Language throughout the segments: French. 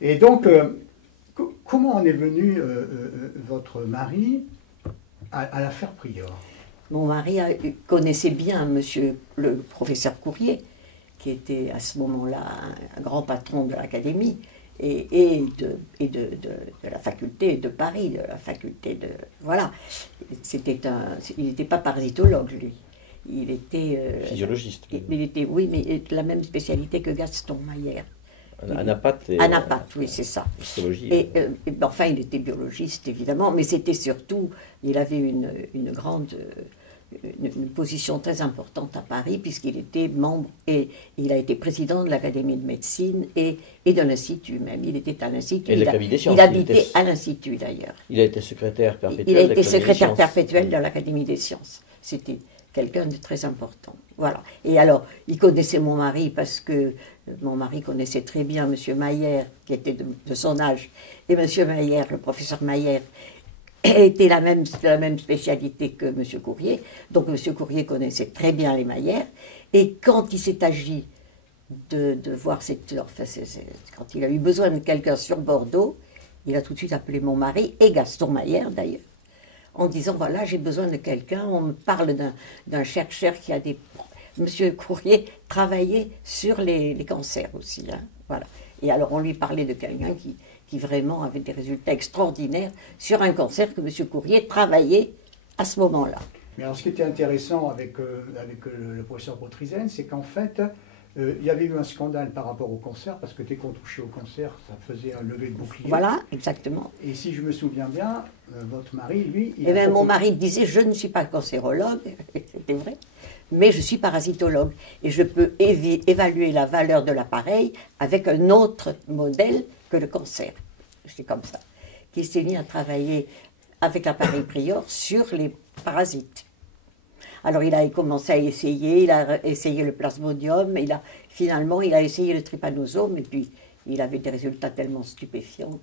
Et donc, comment en est venu votre mari à l'affaire Prior? Mon mari connaissait bien monsieur le professeur Courrier, qui était à ce moment-là un grand patron de l'académie et de la faculté de Paris, de la faculté de... Voilà. Il n'était pas parasitologue, lui. Il était... Physiologiste. Il était, oui, mais la même spécialité que Gaston Mayer. Anapathe. Anapathe, oui, c'est ça. Enfin, il était biologiste, évidemment, mais c'était surtout, il avait une grande, une position très importante à Paris, puisqu'il était membre, et il a été président de l'Académie de médecine et de l'Institut même. Il était à l'Institut. Et de l'Académie des sciences. Il habitait à l'Institut, d'ailleurs. Il a été secrétaire perpétuel. Il a été secrétaire perpétuel de l'Académie des sciences. C'était quelqu'un de très important. Voilà. Et alors, il connaissait mon mari parce que mon mari connaissait très bien M. Mayer, qui était de son âge, et M. Mayer, le professeur Mayer, était de la même spécialité que M. Courrier. Donc M. Courrier connaissait très bien les Mayer. Et quand il s'est agi de voir quand il a eu besoin de quelqu'un sur Bordeaux, il a tout de suite appelé mon mari, et Gaston Mayer d'ailleurs, en disant, voilà, j'ai besoin de quelqu'un, on me parle d'un chercheur qui a des... Monsieur Courrier travaillait sur les cancers aussi, hein, voilà. Et alors on lui parlait de quelqu'un qui vraiment avait des résultats extraordinaires sur un cancer que Monsieur Courrier travaillait à ce moment-là. Mais alors ce qui était intéressant avec le professeur Botryzen, c'est qu'en fait, il y avait eu un scandale par rapport au cancer, parce que dès qu'on touchait au cancer, ça faisait un lever de bouclier. Voilà, exactement. Et si je me souviens bien, votre mari, lui... Mon mari disait, je ne suis pas cancérologue, c'était vrai, mais je suis parasitologue. Et je peux évaluer la valeur de l'appareil avec un autre modèle que le cancer. C'est comme ça. Qu'il s'est mis à travailler avec l'appareil Prior sur les parasites. Alors il a commencé à essayer, il a essayé le plasmodium, finalement il a essayé le trypanosome, et puis il avait des résultats tellement stupéfiants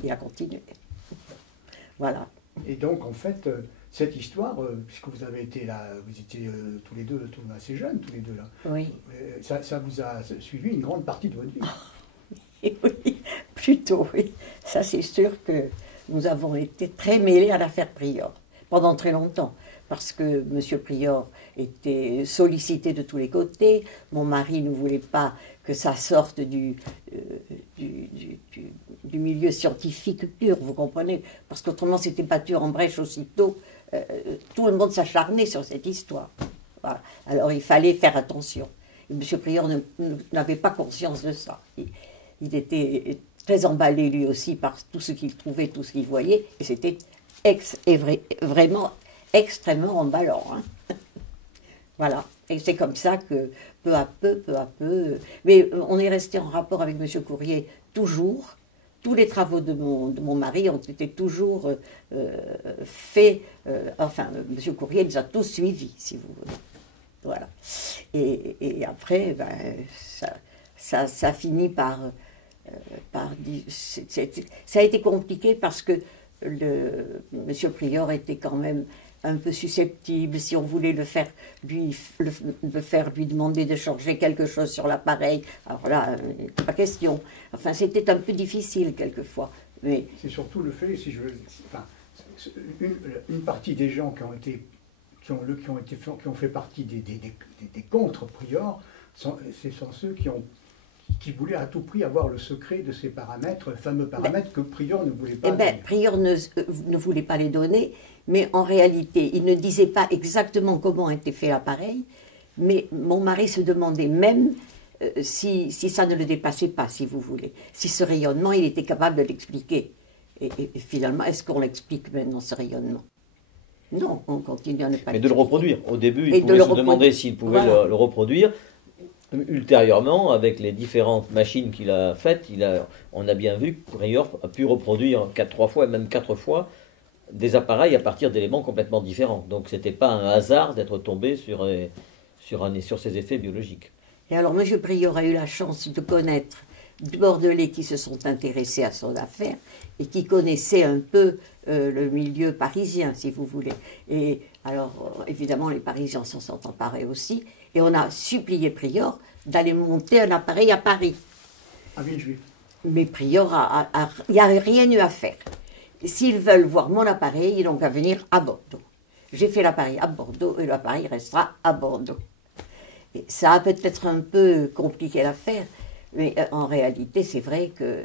qu'il a continué. Voilà. Et donc en fait, cette histoire, puisque vous avez été là, vous étiez tous les deux assez jeunes, tous les deux là, oui. Ça vous a suivi une grande partie de votre vie. Oui, plutôt, oui. Ça c'est sûr que nous avons été très mêlés à l'affaire Prior, pendant très longtemps. Parce que M. Prior était sollicité de tous les côtés. Mon mari ne voulait pas que ça sorte du milieu scientifique pur, vous comprenez? Parce qu'autrement, c'était battu en brèche aussitôt. Tout le monde s'acharnait sur cette histoire. Voilà. Alors, il fallait faire attention. Et M. Prior n'avait pas conscience de ça. Il était très emballé, lui aussi, par tout ce qu'il trouvait, tout ce qu'il voyait. Et c'était vraiment extrêmement emballant. Hein. Voilà. Et c'est comme ça que, peu à peu... Mais on est resté en rapport avec M. Courrier toujours. Tous les travaux de mon mari ont été toujours faits... enfin, M. Courrier les a tous suivis, si vous voulez. Voilà. Et après, ben, ça finit par ça a été compliqué parce que M. Prior était quand même un peu susceptible, si on voulait lui demander de changer quelque chose sur l'appareil. Alors là, pas question. Enfin, c'était un peu difficile quelquefois. Mais... C'est surtout le fait, si je veux... Enfin, une partie des gens qui ont fait partie des contre-priors, ce sont ceux qui voulaient à tout prix avoir le secret de ces paramètres, fameux paramètres que Prior ne voulait pas. Prior ne voulait pas les donner, mais en réalité, il ne disait pas exactement comment était fait l'appareil, mais mon mari se demandait même si ça ne le dépassait pas, si vous voulez. Si ce rayonnement, il était capable de l'expliquer. Et finalement, est-ce qu'on l'explique maintenant, ce rayonnement? Non, on continue à ne pas l'expliquer. Mais de le reproduire. Au début, il pouvait se demander s'il pouvait le reproduire. Ultérieurement, avec les différentes machines qu'il a faites, on a bien vu que Prior a pu reproduire 3 fois, même 4 fois, des appareils à partir d'éléments complètement différents. Donc ce n'était pas un hasard d'être tombé sur ces effets biologiques. Et alors M. Prior a eu la chance de connaître des Bordelais qui se sont intéressés à son affaire et qui connaissaient un peu le milieu parisien, si vous voulez. Et alors, évidemment, les Parisiens s'en sont emparés aussi. Et on a supplié Prior d'aller monter un appareil à Paris. À Villejuif. Mais Prior, il n'y a rien eu à faire. S'ils veulent voir mon appareil, ils n'ont qu'à venir à Bordeaux. J'ai fait l'appareil à Bordeaux et l'appareil restera à Bordeaux. Et ça a peut-être un peu compliqué l'affaire, mais en réalité, c'est vrai que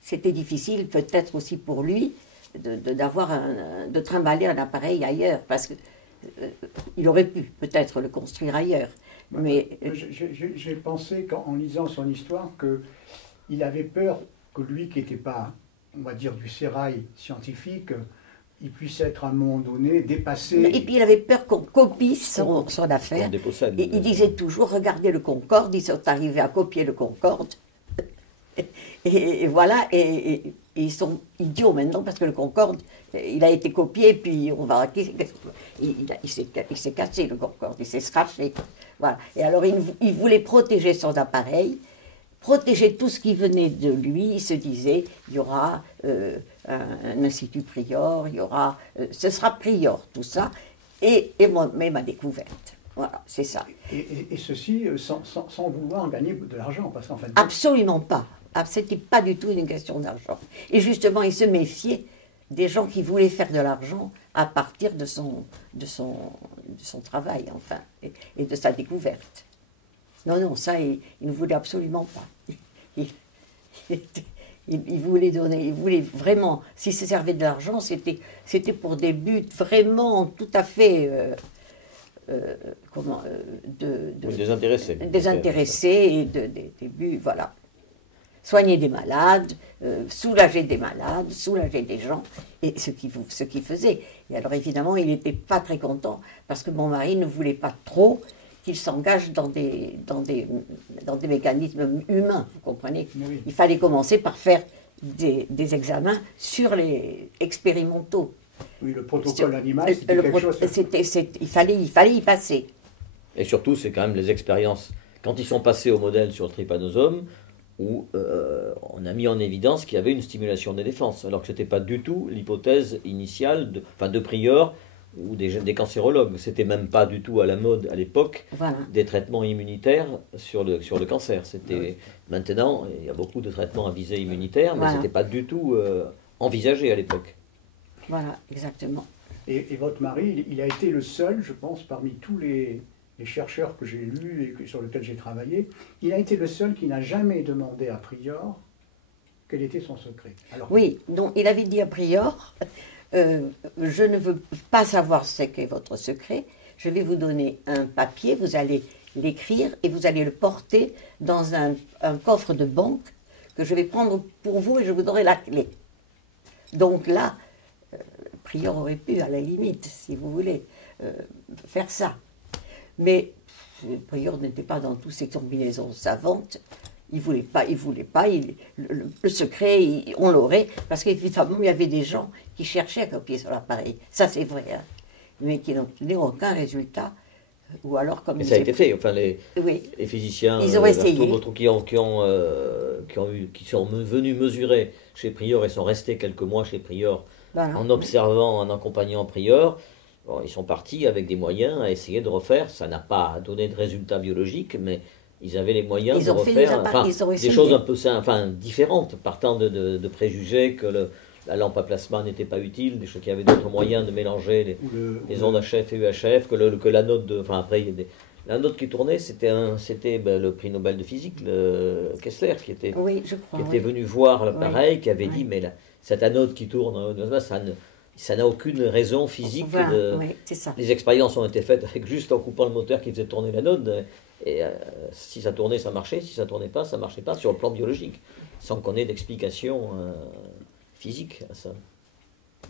c'était difficile, peut-être aussi pour lui, de trimballer un appareil ailleurs, parce qu'il aurait pu peut-être le construire ailleurs. Mais j'ai pensé, en lisant son histoire, qu'il avait peur que lui, qui n'était pas, on va dire, du sérail scientifique, il puisse être à un moment donné dépassé. Et puis il avait peur qu'on copie son affaire. Et il disait toujours, regardez le Concorde, ils sont arrivés à copier le Concorde. Et voilà, et ils sont idiots maintenant parce que le Concorde, il a été copié, puis on va... Il s'est cassé le Concorde, il s'est scratché. Voilà. Et alors il voulait protéger son appareil, protéger tout ce qui venait de lui. Il se disait, il y aura un institut Prior, il y aura... ce sera Prior, tout ça, et moi-même ma découverte. Voilà, c'est ça. Et ceci sans vouloir gagner de l'argent, parce qu'en fait... Absolument pas. Ah, c'était pas du tout une question d'argent. Et justement, il se méfiait des gens qui voulaient faire de l'argent à partir de son travail, enfin, et de sa découverte. Non, ça, il ne voulait absolument pas. Il voulait donner, il voulait vraiment, s'il se servait de l'argent, c'était pour des buts vraiment tout à fait... désintéressés. Désintéressés et des buts, voilà. Soigner des malades, soulager des malades, soulager des gens, et ce qu'il faisait. Et alors évidemment, il n'était pas très content, parce que mon mari ne voulait pas trop qu'il s'engage dans des mécanismes humains, vous comprenez. Oui. Il fallait commencer par faire des examens sur les expérimentaux. Oui, le protocole animal, c'était quelque chose... Il fallait y passer. Et surtout, c'est quand même les expériences. Quand ils sont passés au modèle sur le trypanosome, où on a mis en évidence qu'il y avait une stimulation des défenses, alors que ce n'était pas du tout l'hypothèse initiale de Prior ou des cancérologues. C'était même pas du tout à la mode à l'époque, voilà, des traitements immunitaires sur le cancer. C'était maintenant, il y a beaucoup de traitements à visée immunitaire, mais voilà, ce n'était pas du tout envisagé à l'époque. Voilà, exactement. Et votre mari, il a été le seul, je pense, parmi tous les chercheurs que j'ai lus et sur lesquels j'ai travaillé, il a été le seul qui n'a jamais demandé à Prior quel était son secret. Alors, oui, donc il avait dit à Prior, je ne veux pas savoir ce qu'est votre secret, je vais vous donner un papier, vous allez l'écrire et vous allez le porter dans un coffre de banque que je vais prendre pour vous et je vous donnerai la clé. Donc là, Prior aurait pu, à la limite, si vous voulez, faire ça. Mais Prior n'était pas dans toutes ces combinaisons savantes. Il ne voulait pas. Le secret, on l'aurait, parce qu'évidemment, il y avait des gens qui cherchaient à copier sur l'appareil. Ça, c'est vrai, hein, mais qui n'obtenaient aucun résultat. Ou alors, comme ça a été fait. Enfin, les physiciens ils ont essayé. Qui sont venus mesurer chez Prior et sont restés quelques mois chez Prior, voilà, en observant, en accompagnant Prior. Bon, ils sont partis avec des moyens à essayer de refaire. Ça n'a pas donné de résultats biologiques, mais ils avaient les moyens de refaire des choses un peu différentes, partant de préjugés que la lampe à plasma n'était pas utile, des choses qu'il y avait d'autres moyens de mélanger les ondes HF et UHF, que l'anode après, l'anode qui tournait, c'était le prix Nobel de physique, Kessler, qui était venu voir l'appareil, qui avait dit, mais cette anode qui tourne, ça n'a aucune raison physique. Voilà, c'est ça. Les expériences ont été faites avec juste en coupant le moteur qui faisait tourner l'anode. Et si ça tournait, ça marchait. Si ça tournait pas, ça marchait pas sur le plan biologique, sans qu'on ait d'explication physique à ça.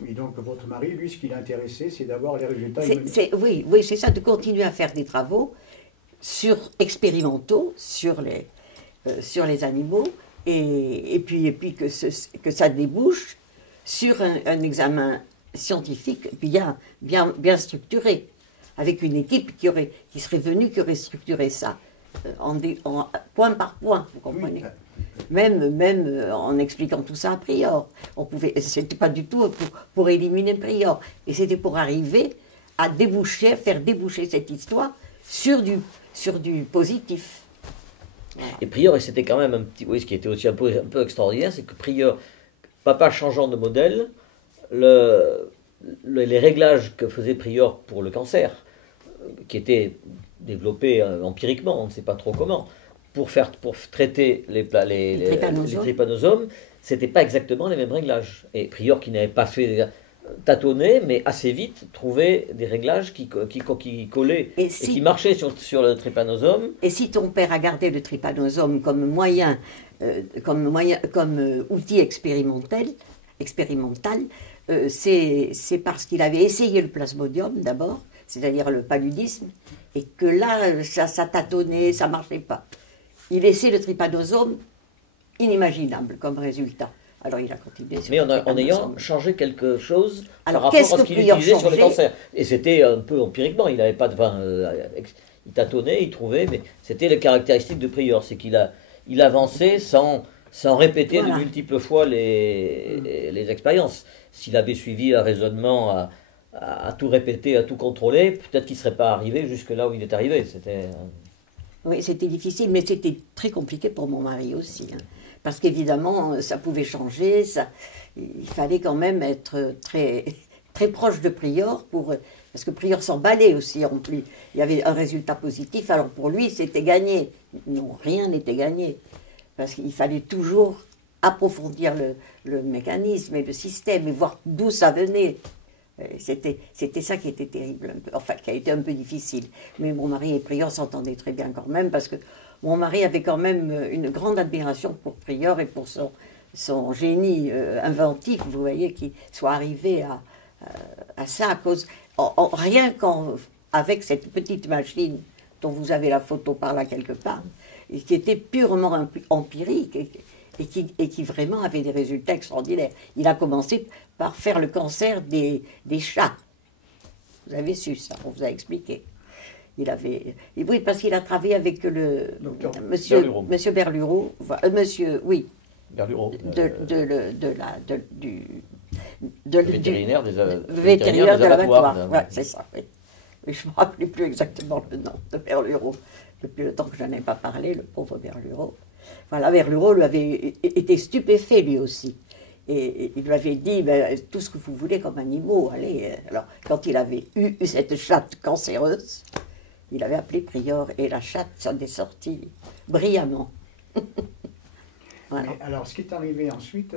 Oui, donc votre mari, lui, ce qui l'intéressait, c'est d'avoir les résultats. Oui, c'est ça, de continuer à faire des travaux expérimentaux sur les animaux, et puis que ça débouche sur un examen scientifique bien structuré, avec une équipe qui serait venue, qui aurait structuré ça, en point par point, vous comprenez. Oui. Même en expliquant tout ça à Prior. C'était pas du tout pour éliminer Prior, et c'était pour arriver à faire déboucher cette histoire sur du positif. Voilà. Et Prieur, et c'était quand même un petit, oui, ce qui était aussi un peu extraordinaire, c'est que Prieur, papa changeant de modèle, les réglages que faisait Prieur pour le cancer, qui étaient développés empiriquement, on ne sait pas trop comment, pour traiter les trypanosomes, c'était pas exactement les mêmes réglages. Et Prieur, qui n'avait pas fait tâtonner, mais assez vite trouver des réglages qui collaient et qui marchaient sur le trypanosome. Et si ton père a gardé le trypanosome comme outil expérimental, c'est parce qu'il avait essayé le plasmodium d'abord, c'est-à-dire le paludisme, et que là, ça tâtonnait, ça ne marchait pas. Il essaie le trypanosome, inimaginable comme résultat. Alors il a continué sur en ayant changé quelque chose par rapport à ce qu'il utilisait sur le cancer. Et c'était un peu empiriquement, il n'avait pas de vin, il tâtonnait, il trouvait, mais c'était les caractéristiques de Prieur, c'est qu'il avançait sans répéter de multiples fois les expériences. S'il avait suivi un raisonnement à tout répéter, à tout contrôler, peut-être qu'il ne serait pas arrivé jusque là où il est arrivé. Oui, c'était difficile, mais c'était très compliqué pour mon mari aussi. Hein. Parce qu'évidemment, ça pouvait changer, il fallait quand même être très, très proche de Prieur, parce que Prieur s'emballait aussi en plus. Il y avait un résultat positif, alors pour lui, c'était gagné. Non, rien n'était gagné. Parce qu'il fallait toujours approfondir le mécanisme et le système, et voir d'où ça venait. C'était ça qui était terrible, enfin qui a été un peu difficile. Mais mon mari et Prieur s'entendaient très bien quand même, parce que mon mari avait quand même une grande admiration pour Prieur et pour son génie inventif, vous voyez, qui soit arrivé à ça, à cause, rien qu'avec cette petite machine dont vous avez la photo par là quelque part, et qui était purement empirique, et qui vraiment avait des résultats extraordinaires. Il a commencé par faire le cancer des chats. Vous avez su ça, on vous a expliqué. Oui, parce qu'il a travaillé avec monsieur Berlureau, oui. Berlureau. Du vétérinaire de l'abattoir. Ouais, c'est ça, oui. Mais je ne me rappelais plus exactement le nom de Berlureau. Depuis le temps que je n'en ai pas parlé, le pauvre Berlureau. Voilà, Berlureau lui avait été stupéfait lui aussi. Et il lui avait dit, tout ce que vous voulez comme animaux, allez. Alors, quand il avait eu cette chatte cancéreuse, il avait appelé Prieur, et la chatte s'en est sortie brillamment. Voilà. Mais alors, ce qui est arrivé ensuite,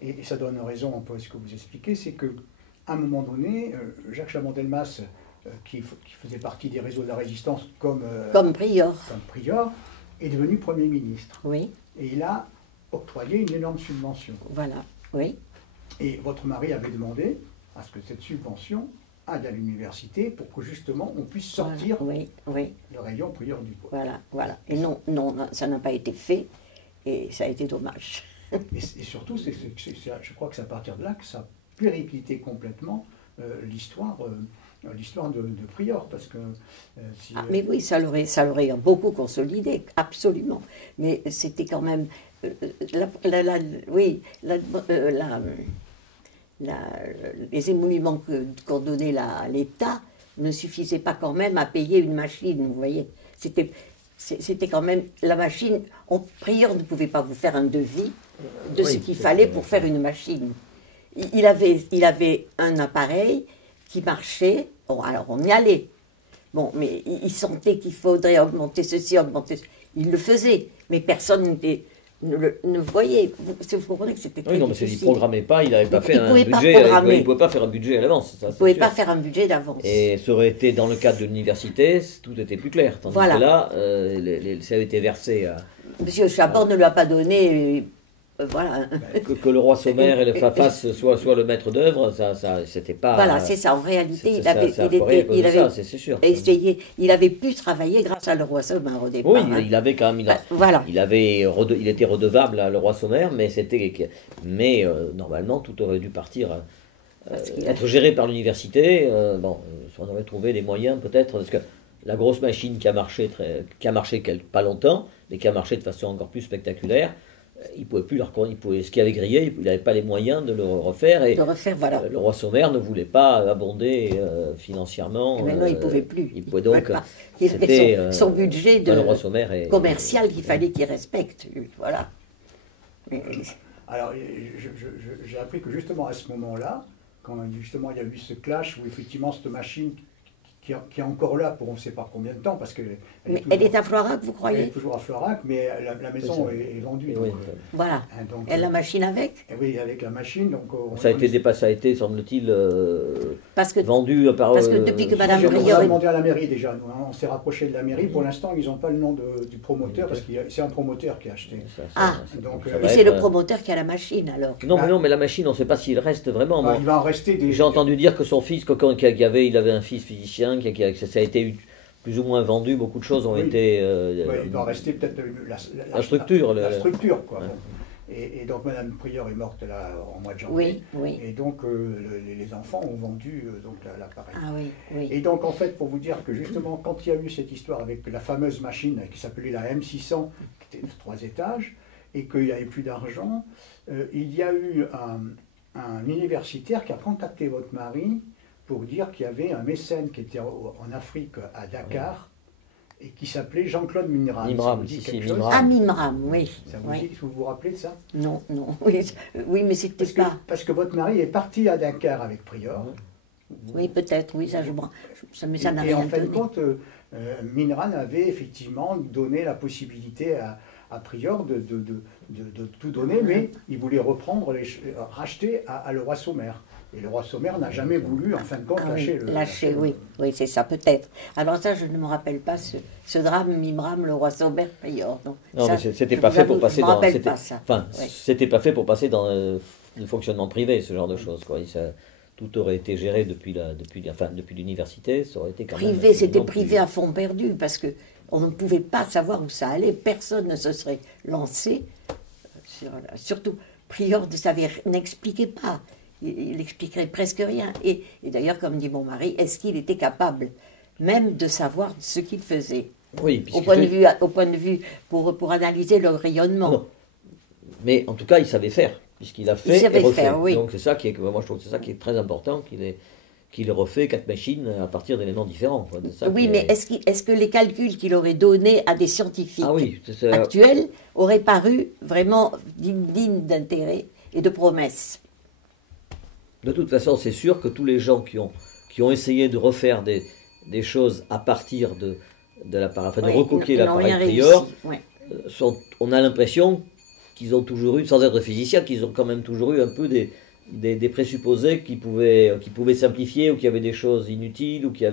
et ça donne raison un peu à ce que vous expliquez, c'est qu'à un moment donné, Jacques Chaban-Delmas, qui faisait partie des réseaux de la résistance comme Prieur, est devenu Premier ministre. Oui. Et il a octroyé une énorme subvention. Voilà, oui. Et votre mari avait demandé à ce que cette subvention aille à l'université pour que justement on puisse sortir le rayon Prieur du bois. Voilà. Et non, ça n'a pas été fait, et ça a été dommage. Et surtout, je crois que c'est à partir de là que ça a périclité complètement l'histoire de Prieur, parce que mais oui, ça l'aurait beaucoup consolidé, absolument. Mais c'était quand même les émoluments qu'on donnait à l'État ne suffisaient pas quand même à payer une machine, vous voyez. C'était quand même la machine. Prieur ne pouvait pas vous faire un devis de ce qu'il fallait pour faire une machine. Il avait un appareil qui marchait. Bon, alors on y allait. Bon, mais il sentait qu'il faudrait augmenter ceci, augmenter ceci. Il le faisait, mais personne ne voyait. Vous comprenez que c'était très difficile. Il ne programmait pas, il n'avait pas fait un budget. Il ne pouvait pas faire un budget à l'avance. Il ne pouvait pas faire un budget d'avance. Et ça aurait été dans le cadre de l'université, tout était plus clair. Tandis que là, ça avait été versé à... Monsieur Chabord ne lui a pas donné... voilà. Que le roi sommaire et le faface soit le maître d'œuvre, ça c'était pas... Voilà, c'est ça. En réalité, il avait essayé, il avait pu travailler grâce à le roi sommaire au départ. Oui, il avait quand même... Il était redevable à le roi sommaire, mais normalement, tout aurait dû partir... être géré par l'université. On aurait trouvé des moyens peut-être, parce que la grosse machine qui a marché pas longtemps, mais qui a marché de façon encore plus spectaculaire, il pouvait plus ce qui avait grillé, il n'avait pas les moyens de le refaire. Et voilà. Le roi Somère ne voulait pas abonder financièrement. Et maintenant, il ne pouvait plus. Il pouvait donc. Il avait son budget commercial qu'il fallait qu'il respecte. Voilà. Alors, j'ai appris que justement à ce moment-là, quand justement il y a eu ce clash où effectivement cette machine qui est encore là pour on ne sait pas combien de temps, parce que... Elle est à Florac, vous croyez? Elle est toujours à Florac, mais la maison est vendue. Oui, donc, voilà. Donc, et la machine avec? Oui, avec la machine. Donc, ça a été, semble-t-il, vendu par... Parce que depuis que Madame Prieur... On a demandé à la mairie déjà, nous, hein, on s'est rapproché de la mairie. Pour l'instant, ils n'ont pas le nom du promoteur, parce que c'est un promoteur qui a acheté. C'est le promoteur qui a la machine, alors? Non, mais la machine, on ne sait pas s'il reste vraiment. Bah, il va en rester des... J'ai entendu dire que son fils, il avait un fils physicien, ça a été plus ou moins vendu, beaucoup de choses ont été... il va rester peut-être la structure. La structure, quoi. Ouais. Bon. Et donc Madame Prieur est morte là en mois de janvier. Oui. Et donc les enfants ont vendu donc l'appareil. Ah oui. Et donc en fait, pour vous dire que justement, quand il y a eu cette histoire avec la fameuse machine qui s'appelait la M600, qui était de 3 étages, et qu'il n'y avait plus d'argent, il y a eu un universitaire qui a contacté votre mari pour dire qu'il y avait un mécène qui était en Afrique, à Dakar, et qui s'appelait Jean-Claude Mimram. Mimram, Mimram, oui. Ça vous dit, vous vous rappelez de ça? Non. Oui, mais c'était pas... Parce que votre mari est parti à Dakar avec Prior. Oui, peut-être, oui, ça mais ça n'a rien donné. Et en fin de compte, Mimram avait effectivement donné la possibilité à Prior de tout donner, mais il voulait racheter à le roi Somère. Et le roi Somère n'a jamais voulu, en fin de compte, lâcher. Oui, c'est ça, peut-être. Alors ça, je ne me rappelle pas ce drame Mimram, le roi Somère, Prior. Non, mais c'était pas fait pour passer dans... C'était pas fait pour passer dans le fonctionnement privé, ce genre de choses, quoi. Tout aurait été géré depuis l'université, ça aurait été quand même... Privé, c'était privé à fond perdu, parce que on ne pouvait pas savoir où ça allait, personne ne se serait lancé. Surtout, Prior n'expliquait pas. Il n'expliquerait presque rien. Et d'ailleurs, comme dit mon mari, est-ce qu'il était capable même de savoir ce qu'il faisait? Oui, au point de vue pour analyser le rayonnement. Non. Mais en tout cas, il savait faire, puisqu'il a fait et refait. Oui. Donc c'est ça moi je trouve que c'est ça qui est très important, qu'il refait 4 machines à partir d'éléments différents. Mais est-ce que les calculs qu'il aurait donnés à des scientifiques actuels auraient paru vraiment dignes d'intérêt et de promesses? De toute façon, c'est sûr que tous les gens qui ont essayé de refaire des choses à partir de l'appareil, de recopier l'appareil Prior, on a l'impression qu'ils ont toujours eu, sans être physiciens, qu'ils ont quand même toujours eu un peu des présupposés qui pouvaient simplifier, ou qui avaient des choses inutiles, ou qui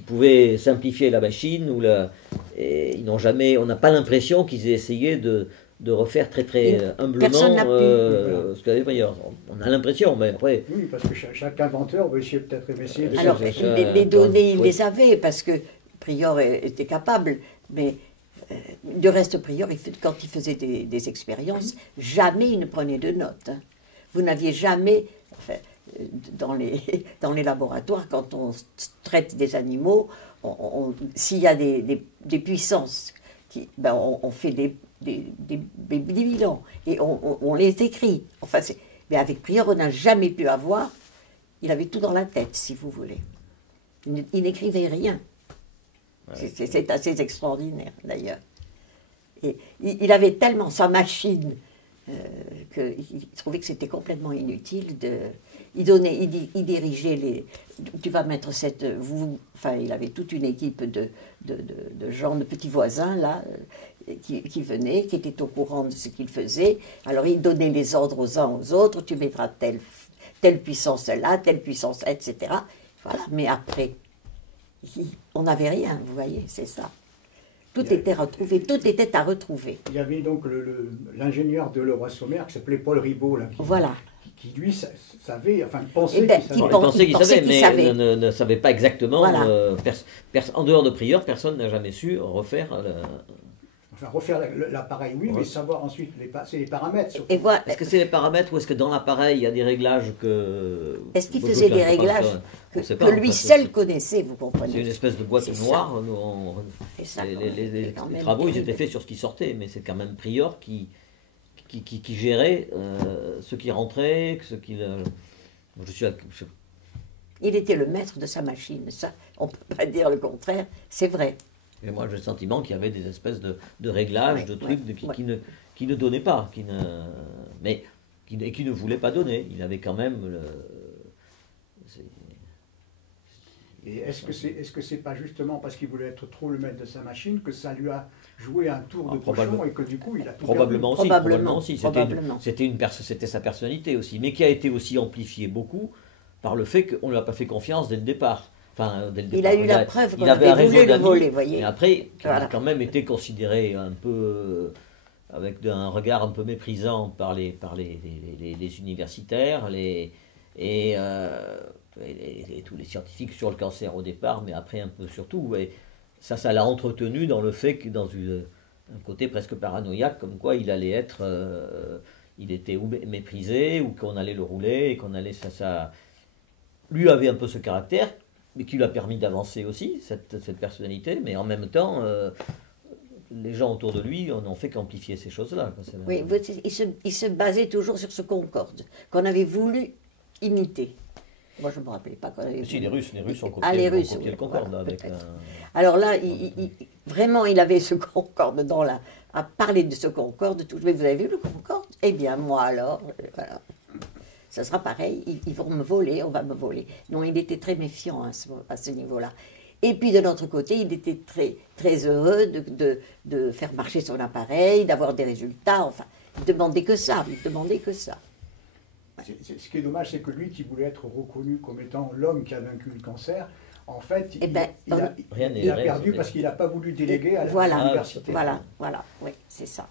pouvaient simplifier la machine, et on n'a pas l'impression qu'ils aient essayé de refaire très humblement ce qu'avait Prior. On a l'impression, mais après... Oui, parce que chaque inventeur veut essayer de... Alors, les données, il les avait, parce que Prior était capable, mais de reste, Prior, quand il faisait des expériences, jamais il ne prenait de notes. Hein. Vous n'aviez jamais... dans les laboratoires, quand on traite des animaux, s'il y a des puissances, on fait des bilans, et on les écrit. Mais avec Prior, on n'a jamais pu avoir... Il avait tout dans la tête, si vous voulez. Il n'écrivait rien. Ouais. C'est assez extraordinaire, d'ailleurs. Et il avait tellement sa machine qu'il trouvait que c'était complètement inutile il dirigeait tu vas mettre il avait toute une équipe de gens, de petits voisins, là, qui venaient, qui étaient au courant de ce qu'il faisait. Alors il donnait les ordres aux uns aux autres, tu mettras telle puissance là, telle puissance, etc. Voilà, mais après, on n'avait rien, vous voyez, c'est ça. Tout était retrouvé, tout était à retrouver. Il y avait donc l'ingénieur de Leroy Somère qui s'appelait Paul Ribaud, là, qui lui savait, pensait qu'il savait, mais ne savait pas exactement. Voilà. En dehors de Prior, personne n'a jamais su refaire... refaire l'appareil, oui, mais savoir ensuite c'est les paramètres. Surtout. Est-ce que c'est les paramètres ou est-ce que dans l'appareil il y a des réglages que... Est-ce qu'il faisait des réglages que lui seul connaissait, vous comprenez? C'est une espèce de boîte noire. Les travaux ils étaient faits sur ce qui sortait, mais c'est quand même Prior qui qui gérait ceux qui rentraient, ceux qui... Il était le maître de sa machine, ça, on ne peut pas dire le contraire, c'est vrai. Et moi, j'ai le sentiment qu'il y avait des espèces de réglages, de trucs qui ne donnaient pas, qui ne voulaient pas donner. Il avait quand même Et est-ce que c'est pas justement parce qu'il voulait être trop le maître de sa machine que ça lui a joué un tour de cochon et que du coup il a tout probablement perdu. Probablement aussi. C'était sa personnalité aussi, mais qui a été aussi amplifiée beaucoup par le fait qu'on ne lui a pas fait confiance dès le départ. Enfin, dès le départ. Il a eu la preuve qu'on avait avait voulu le voler, voyez. Et après, il a quand même été considéré un peu, avec un regard un peu méprisant par les universitaires, et tous les scientifiques sur le cancer au départ, mais après un peu surtout. Et ça l'a entretenu dans le fait que dans un côté presque paranoïaque, comme quoi il allait être, il était ou méprisé, ou qu'on allait le rouler, et qu'on allait ça. Lui avait un peu ce caractère, mais qui lui a permis d'avancer aussi, cette personnalité, mais en même temps, les gens autour de lui n'ont fait qu'amplifier ces choses-là. Oui, il se basait toujours sur ce Concorde, qu'on avait voulu imiter. Moi, je ne me rappelais pas qu'on avait... Si, les Russes ont copié, le Concorde. Voilà, avec alors là, vraiment, il avait ce Concorde à parler de ce Concorde. Mais vous avez vu le Concorde? Eh bien, moi alors, voilà. Ça sera pareil, ils vont me voler, on va me voler. Non, il était très méfiant à ce niveau-là. Et puis de notre côté, il était très, très heureux de faire marcher son appareil, d'avoir des résultats. Enfin, il demandait que ça, Ce qui est dommage, c'est que lui qui voulait être reconnu comme étant l'homme qui a vaincu le cancer, en fait, il a perdu parce qu'il n'a pas voulu déléguer à l'université. Voilà, oui, c'est ça.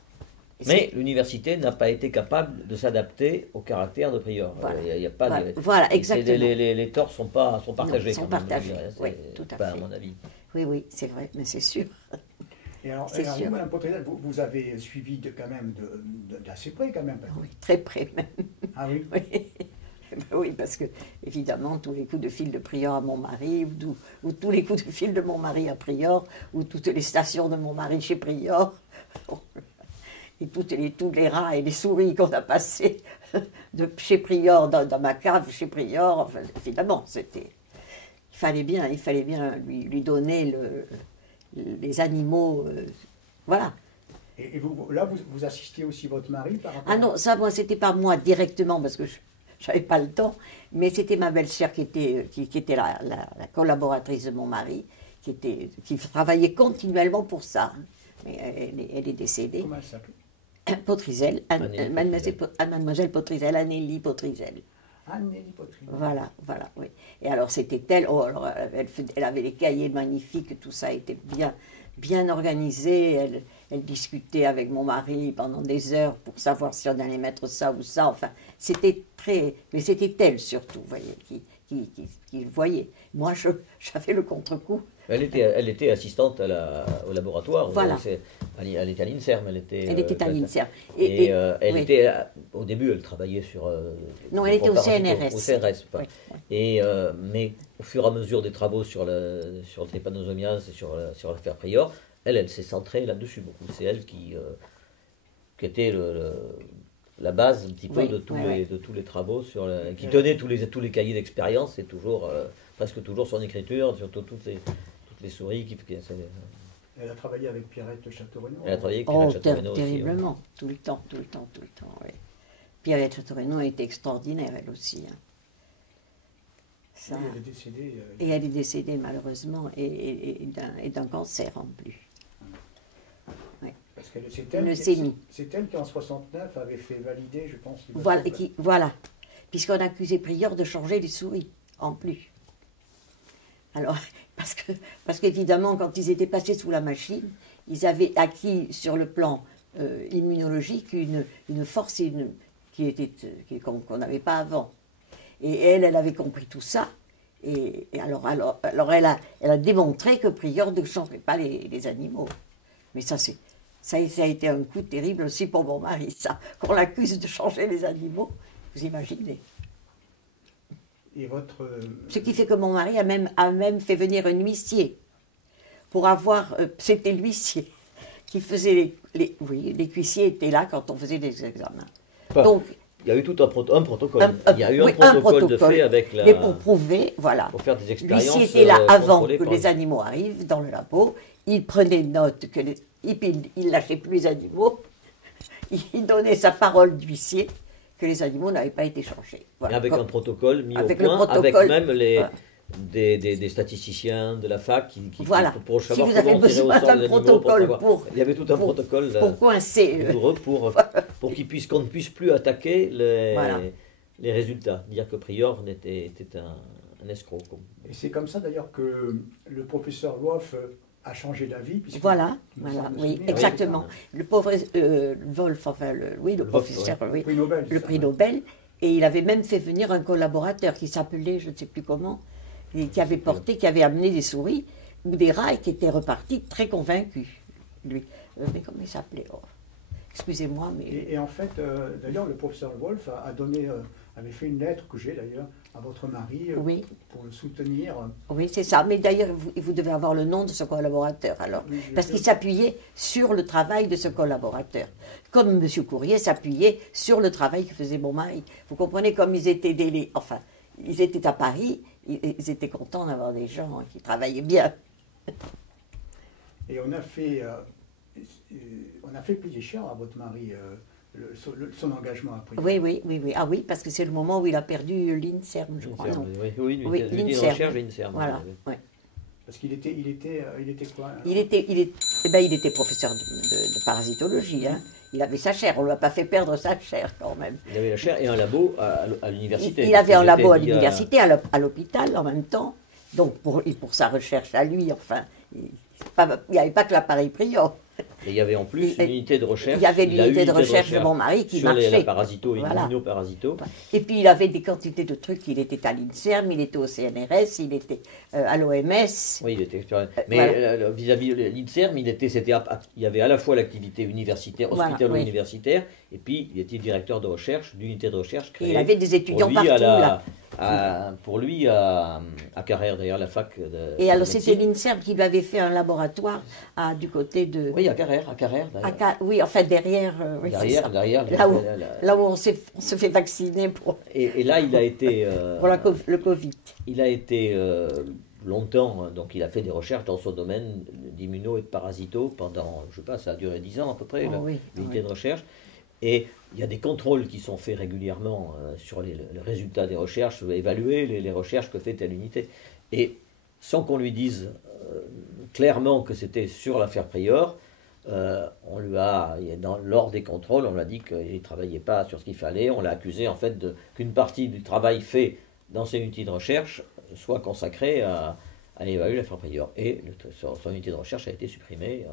Mais l'université n'a pas été capable de s'adapter au caractère de Prior. Voilà. Il y a pas voilà, exactement. Les torts sont partagés. Non, sont partagés, oui, tout à fait. À mon avis. Oui, c'est vrai, mais c'est sûr. Et alors vous, Mme Potrizel, vous avez suivi quand même d'assez près, quand même. Oui, très près même. Ah oui. Oui, parce que, évidemment, tous les coups de fil de Prior à mon mari, ou tous les coups de fil de mon mari à Prior, ou toutes les stations de mon mari chez Prior, et tous les rats et les souris qu'on a passés chez Prior, dans ma cave chez Prior, enfin, évidemment, il fallait bien lui donner les animaux, voilà. Et vous assistiez aussi votre mari par rapport Ah non, ça, moi, c'était pas moi directement, parce que je n'avais pas le temps, mais c'était ma belle-sœur qui était la collaboratrice de mon mari, qui travaillait continuellement pour ça. Mais elle est décédée. Comment elle s'appelait? Potrizel, mademoiselle Potrizel, Annélie Potrizel. Annélie Potrizel. Voilà, oui. Et alors c'était elle, elle avait les cahiers magnifiques, tout ça était bien organisé. Elle discutait avec mon mari pendant des heures pour savoir si on allait mettre ça ou ça. Enfin, mais c'était elle surtout, vous voyez, qui voyait. Moi, j'avais le contre-coup. Elle était assistante au laboratoire. Voilà. Elle était à l'INSERM. Elle était à l'INSERM. Au début, elle travaillait sur... non, elle était au CNRS. Au CNRS. Oui. Mais au fur et à mesure des travaux sur le drépanosomiase et sur l'affaire Prior, elle s'est centrée là-dessus beaucoup. C'est elle qui était la base un petit peu de tous les travaux, qui tenait tous les cahiers d'expérience et presque toujours son écriture, surtout toutes les souris. Elle a travaillé avec Pierrette Château-Renaud. Elle a travaillé avec Pierrette Château-Renaud aussi. Terriblement, tout le temps, oui. Pierrette Château-Renaud était extraordinaire, elle aussi. Hein. Ça. Oui, elle est décédée. Et elle est décédée, malheureusement, et d'un cancer en plus. Oui. Parce que c'est elle qui, en 69, avait fait valider, je pense... Voilà. Puisqu'on accusait Prior de changer les souris, en plus. Alors, parce qu'évidemment, quand ils étaient passés sous la machine, ils avaient acquis sur le plan immunologique une force qu'on n'avait pas avant. Et elle avait compris tout ça. Et alors elle a démontré que Prior ne changeait pas les animaux. Mais ça a été un coup terrible aussi pour mon mari, ça. Qu'on l'accuse de changer les animaux, vous imaginez. Et Ce qui fait que mon mari a même fait venir un huissier pour avoir... c'était l'huissier qui faisait oui, les cuissiers étaient là quand on faisait des examens. Enfin, donc, il y a eu tout un protocole. Il y a eu un protocole de fait avec la... Mais pour prouver, voilà. Pour faire des expériences. L'huissier était là avant que les animaux arrivent dans le labo. Il prenait note, et puis il ne lâchait plus les animaux. Il donnait sa parole d'huissier que les animaux n'avaient pas été changés. Voilà. Et avec un protocole mis avec au point, avec même voilà. des statisticiens de la fac qui voilà. pour savoir si vous avez besoin d'un protocole il y avait tout un protocole pour coincer pour qu'on ne puisse plus attaquer les résultats, dire que Prior était un escroc. Et c'est comme ça d'ailleurs que le professeur Wolf a changé d'avis. Voilà, oui, exactement. Le pauvre Wolf, enfin, le professeur, oui, le prix Nobel, et il avait même fait venir un collaborateur qui s'appelait, je ne sais plus comment, et qui avait amené des souris ou des rats et qui était reparti très convaincu, lui. Mais comment il s'appelait? Excusez-moi, mais... Et en fait, d'ailleurs, le professeur Wolf avait fait une lettre que j'ai d'ailleurs à votre mari pour le soutenir. Oui, c'est ça. Mais d'ailleurs, vous devez avoir le nom de ce collaborateur, alors. Oui, parce qu'il s'appuyait sur le travail de ce collaborateur. Comme M. Courrier s'appuyait sur le travail que faisait mon mari. Vous comprenez, comme ils étaient ils étaient à Paris, ils étaient contents d'avoir des gens qui travaillaient bien. Et on a fait payer cher à votre mari son engagement à Prior. Oui. Ah oui, parce que c'est le moment où il a perdu l'INSERM, je crois. Oui, l'INSERM. Voilà, oui. Parce qu'il était quoi alors? Il était professeur de parasitologie. Hein. Il avait sa chaire, on ne lui a pas fait perdre sa chaire quand même. Il avait la chaire et un labo à l'université. Il avait un labo à l'université, à l'hôpital en même temps. Donc pour sa recherche à lui, enfin, il n'y avait pas que l'appareil Prior. Et il y avait en plus une unité de recherche. Il y avait l'unité de recherche de mon mari qui marchait. Sur les parasitos et immunoparasitos. Et puis il avait des quantités de trucs. Il était à l'INSERM, il était au CNRS, il était à l'OMS. Oui, il était. Mais vis-à-vis de l'INSERM, il y avait à la fois l'activité universitaire, hospitalo-universitaire, et puis il était directeur de recherche, d'unité de recherche créée. Et il avait des étudiants partout là. Pour lui, à Carrère, d'ailleurs, la fac de... Et alors, c'était l'INSERM qui lui avait fait un laboratoire du côté de... Oui, à Carrère. Oui, enfin, derrière... derrière là où on se fait vacciner pour... Et là, il a été... pour le Covid. Il a été longtemps, donc il a fait des recherches dans son domaine d'immuno et de parasito pendant, je ne sais pas, ça a duré 10 ans à peu près, l'unité de recherche. Et il y a des contrôles qui sont faits régulièrement sur les résultats des recherches, évaluer les recherches que fait telle unité. Et sans qu'on lui dise clairement que c'était sur l'affaire Prior, lors des contrôles, on lui a dit qu'il ne travaillait pas sur ce qu'il fallait. On l'a accusé en fait qu'une partie du travail fait dans ses unités de recherche soit consacrée à évaluer l'affaire Prior. Et son unité de recherche a été supprimée.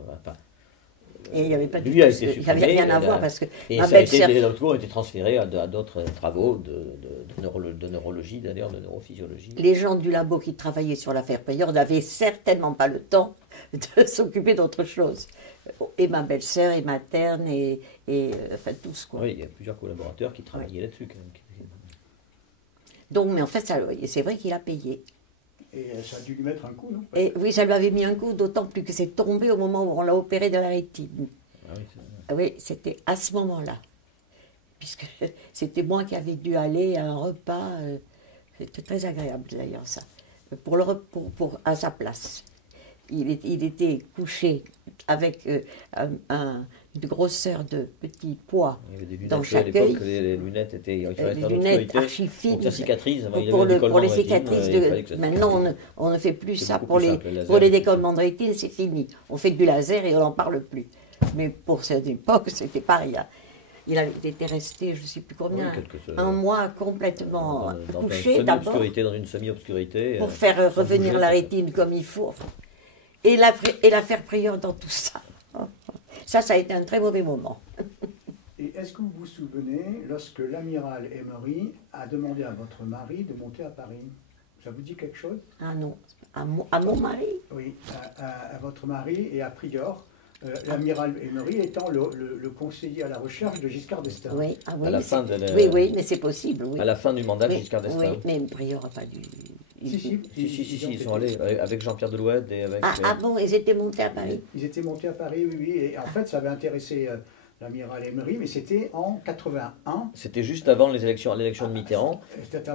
Et il n'y avait pas lui a été supprimé, il n'y avait rien à voir parce que les doctorats ont été transférés à d'autres travaux de neurologie, d'ailleurs, de neurophysiologie. Les gens du labo qui travaillaient sur l'affaire Prior n'avaient certainement pas le temps de s'occuper d'autre chose. Et ma belle-sœur, et ma terne, et enfin tous, quoi. Oui, il y a plusieurs collaborateurs qui travaillaient là-dessus, quand même. Donc, mais en fait, c'est vrai qu'il a payé. Et ça a dû lui mettre un coup, non? Et oui, ça lui avait mis un coup, d'autant plus que c'est tombé au moment où on l'a opéré de la rétine. Oui, c'était à ce moment-là. Puisque c'était moi qui avais dû aller à un repas. C'était très agréable d'ailleurs, ça. À sa place. Il était couché avec une grosseur de petits pois dans chaque œil. Les lunettes étaient des lunettes archi fines. Pour sa cicatrice, pour les cicatrices. Maintenant, on ne fait plus ça. Pour les décollements de rétine, c'est fini. On fait du laser et on n'en parle plus. Mais pour cette époque, c'était pas rien. Il était resté, je ne sais plus combien, un mois complètement couché d'abord. Dans une semi-obscurité. Pour faire revenir la rétine comme il faut. Et l'affaire Prior dans tout ça. Ça a été un très mauvais moment. Et est-ce que vous vous souvenez, lorsque l'amiral Emery a demandé à votre mari de monter à Paris? Ça vous dit quelque chose? Ah non, à mon mari? Oui, à votre mari et à Prior. L'amiral Emery étant le conseiller à la recherche de Giscard d'Estaing. Oui, à la fin oui, mais c'est possible. Oui. À la fin du mandat de Giscard d'Estaing. Oui, mais Prior n'a pas dû... Si, ils sont allés avec Jean-Pierre Deloued et avec... Ah bon, ils étaient montés à Paris? Ils étaient montés à Paris, oui. Et en fait, ça avait intéressé l'amiral Emery, mais c'était en 81. C'était juste avant l'élection de Mitterrand. C'était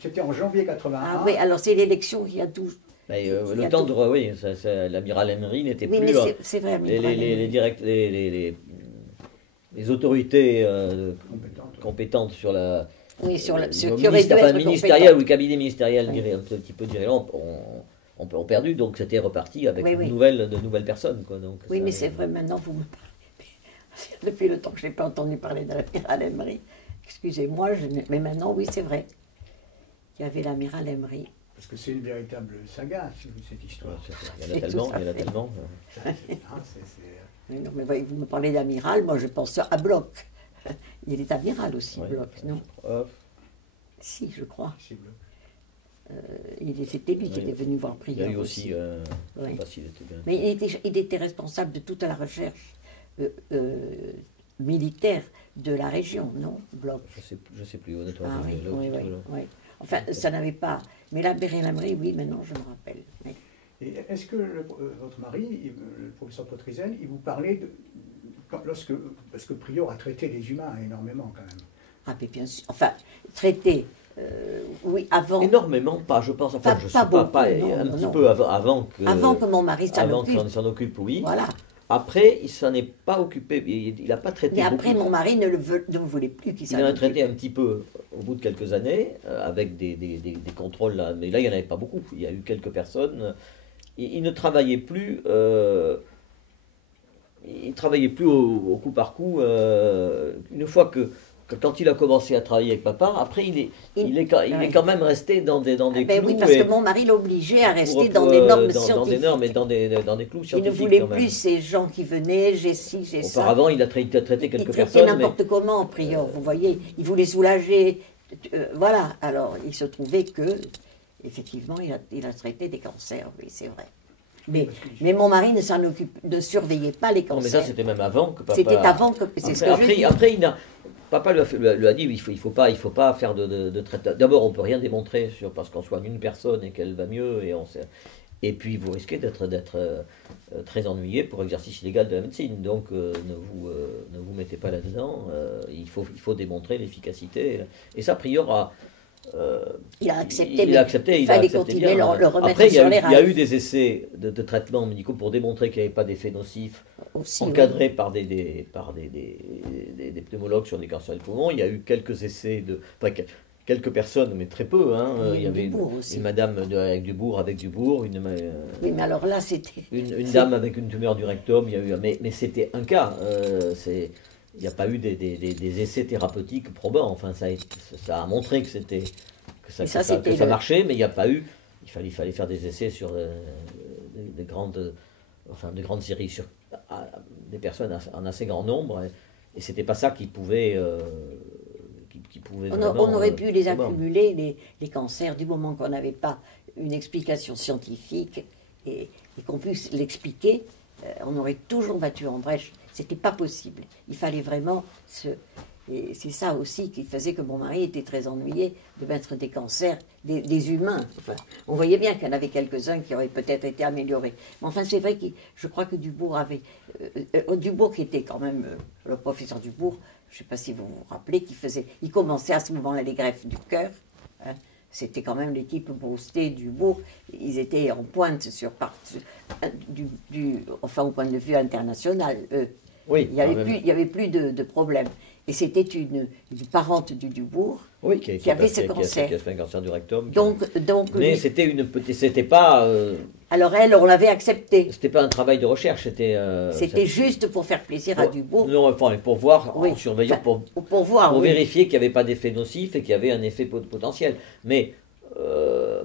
c'était en janvier 81. Ah oui, alors c'est l'élection qui a tout... Le temps de... Oui, l'amiral Emery n'était plus... Oui, mais c'est vrai, les autorités compétentes sur la... Oui, sur le ce qui aurait dû être ministériel ou le cabinet ministériel, un petit peu dirigeant, ont perdu, donc c'était reparti avec de nouvelles personnes. Quoi, donc, oui, mais c'est vrai, maintenant vous me parlez. Depuis le temps que je n'ai pas entendu parler de l'amiral Emery, excusez-moi, mais maintenant, oui, c'est vrai. Il y avait l'amiral Emery. Parce que c'est une véritable saga, cette histoire. Il y en a tellement. Non, mais vous me parlez d'amiral, moi je pense à Bloch. Il est amiral aussi, Bloch, non? Si, je crois. C'était lui qui était venu voir Prieur. Il y a eu aussi, je ne sais pas s'il était bien. Mais il était responsable de toute la recherche militaire de la région, non, Bloch? Je ne sais plus, honnêtement. Ah oui. Enfin, ça n'avait pas... Mais la Emery, oui, maintenant je me rappelle. Oui. Et est-ce que votre mari, le professeur Potrizel, il vous parlait parce que Prieur a traité les humains énormément quand même. Ah, mais bien sûr. Enfin, traité, oui, avant... Énormément, pas, je pense. Enfin, je ne sais pas, un petit peu avant que... Avant que mon mari s'en occupe, oui. Voilà. Après, il ne s'en est pas occupé, il n'a pas traité. Mais après, mon mari ne voulait plus qu'il s'en occupe. Il en a traité un petit peu au bout de quelques années, avec des contrôles, là, mais là, il n'y en avait pas beaucoup. Il y a eu quelques personnes. Il ne travaillait plus, au coup par coup. Une fois que quand il a commencé à travailler avec papa, après il est quand même resté dans des clous. Oui, parce que mon mari l'obligeait à rester dans des normes scientifiques. Dans des normes et dans des clous scientifiques. Il ne voulait plus ces gens qui venaient, j'ai ci, j'ai ça. Auparavant, il a traité quelques personnes. Il traitait n'importe comment, Prieur, vous voyez. Il voulait soulager. Voilà. Alors, il se trouvait que, effectivement, il a traité des cancers, oui, c'est vrai. Mais mon mari ne surveillait pas les cancers. Non, mais ça, c'était même avant que papa... C'était avant que... C'est ce que je dis. Après, papa lui a dit, il faut pas faire de traitement. D'abord, on ne peut rien démontrer parce qu'on soigne une personne et qu'elle va mieux. Et puis, vous risquez d'être très ennuyé pour exercice illégal de la médecine. Donc, ne vous mettez pas là-dedans. Il faut démontrer l'efficacité. Et ça, Prieur il a accepté. Il fallait continuer bien. le remettre Après, sur les rails. Il y a eu des essais de traitements médicaux pour démontrer qu'il n'y avait pas d'effets nocifs, encadrés par des pneumologues sur des cancers du poumon. Il y a eu quelques essais quelques personnes, mais très peu. Il y avait une madame avec Dubourg, oui, mais alors là, c'était... Une dame avec une tumeur du rectum, mais c'était un cas. Il n'y a pas eu des essais thérapeutiques probants. Enfin, ça a montré que ça marchait, mais il n'y a pas eu... Il fallait faire des essais sur de grandes séries, sur des personnes en assez grand nombre, et c'était pas ça qui pouvait... On aurait pu les accumuler, les cancers, du moment qu'on n'avait pas une explication scientifique et qu'on puisse l'expliquer, on aurait toujours battu en brèche. C'était pas possible. Il fallait vraiment Et c'est ça aussi qui faisait que mon mari était très ennuyé de mettre des cancers, des humains. Enfin, on voyait bien qu'il y en avait quelques-uns qui auraient peut-être été améliorés. Mais enfin, c'est vrai que je crois que Dubourg avait... Dubourg qui était quand même... le professeur Dubourg, je ne sais pas si vous vous rappelez, il commençait à ce moment-là les greffes du cœur. Hein. C'était quand même l'équipe boostée Dubourg. Ils étaient en pointe enfin, au point de vue international. Oui, il n'y avait plus de problème. Et c'était une parente du Dubourg qui avait ce cancer. Qui a fait un cancer du rectum. Mais c'était pas... alors on l'avait accepté. C'était pas un travail de recherche, c'était juste pour faire plaisir à Dubourg. Non, pour voir, en surveillant, pour vérifier qu'il n'y avait pas d'effet nocif et qu'il y avait un effet potentiel. Mais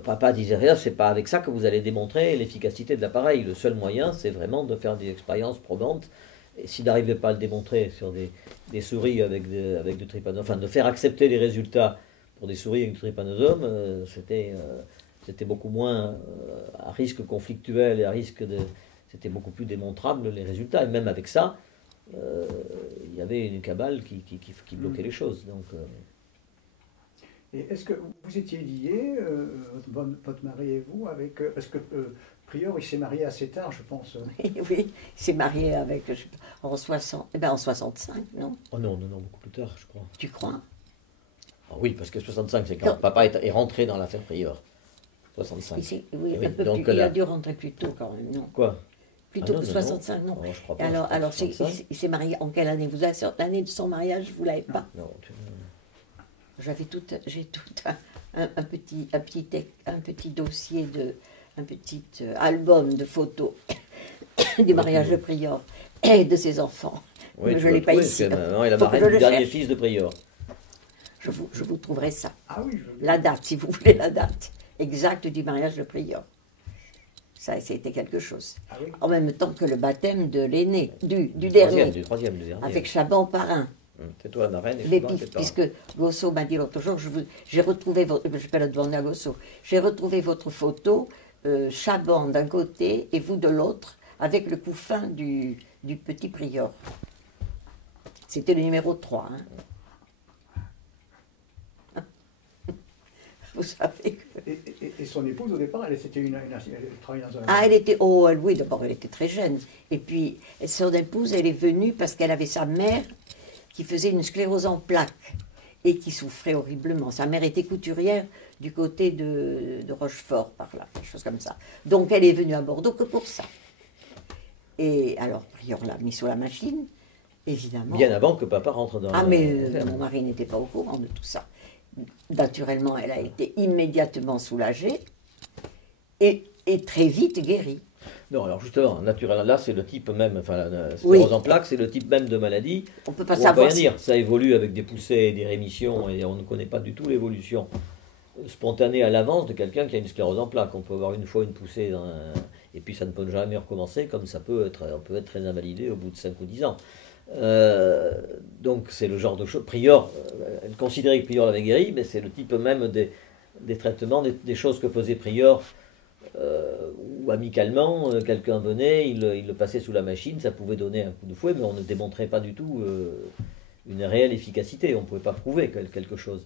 papa disait rien, c'est pas avec ça que vous allez démontrer l'efficacité de l'appareil. Le seul moyen, c'est vraiment de faire des expériences probantes. Et s'il n'arrivait pas à le démontrer sur des souris avec du trypanosome, enfin de faire accepter les résultats pour des souris avec du trypanosome, c'était beaucoup moins à risque conflictuel et c'était beaucoup plus démontrable les résultats. Et même avec ça, il y avait une cabale qui bloquait les choses. Donc, Et est-ce que vous étiez liés, votre mari et vous, avec... parce que Prior, il s'est marié assez tard, je pense. Oui, il s'est marié avec, en 60, en 65, non? Oh non, beaucoup plus tard, je crois. Tu crois? Ah oui, parce que 65, c'est quand papa est rentré dans l'affaire Prior. 65. Oui, oui, un peu donc plus, il a dû rentrer plus tôt quand même, non? Quoi? Plutôt que 65, non. Je crois pas, Alors il s'est marié en quelle année? Vous avez l'année de son mariage, vous ne l'avez pas? Non. J'ai tout un petit dossier un petit album de photos du mariage de Prior et de ses enfants. Oui, je ne l'ai pas ici. Maman est la marraine du dernier fils de Prior. Je vous trouverai ça. Ah oui, la date, si vous voulez la date exacte du mariage de Prior. Ça, c'était quelque chose. Ah oui. En même temps que le baptême de l'aîné, du dernier. Du troisième, du dernier. Avec Chaban parrain. C'est toi la marraine et Chaban, puisque Gosso m'a dit l'autre jour, j'ai retrouvé votre... Je vais le demander à Gosso. J'ai retrouvé votre photo, Chaban d'un côté et vous de l'autre, avec le couffin du petit Prior. C'était le numéro 3. Vous savez que... Et son épouse, au départ, elle travaillait dans un... Ah, oui, d'abord, elle était très jeune. Et puis, son épouse, elle est venue parce qu'elle avait sa mère qui faisait une sclérose en plaques et qui souffrait horriblement. Sa mère était couturière du côté de Rochefort, par là, quelque chose comme ça. Donc, elle est venue à Bordeaux que pour ça. Et alors, Prior l'a mis sur la machine, évidemment. Bien avant que papa rentre dans... Ah, mais mon mari n'était pas au courant de tout ça. Naturellement, elle a été immédiatement soulagée et très vite guérie. Non, alors justement, naturellement, là, c'est le type même, enfin, la sclérose en plaques, c'est le type même de maladie. On peut pas savoir. On peut rien dire, ça évolue avec des poussées et des rémissions, et on ne connaît pas du tout l'évolution spontanée à l'avance de quelqu'un qui a une sclérose en plaques. On peut avoir une fois une poussée, et puis ça ne peut jamais recommencer, comme on peut être très invalidé au bout de 5 ou 10 ans. Donc c'est le genre de choses. Prior, elle considérait que Prior l'avait guéri, mais c'est le type même des traitements, des choses que faisait Prior, où amicalement, quelqu'un venait, il le passait sous la machine, ça pouvait donner un coup de fouet, mais on ne démontrait pas du tout une réelle efficacité, on ne pouvait pas prouver quelque chose.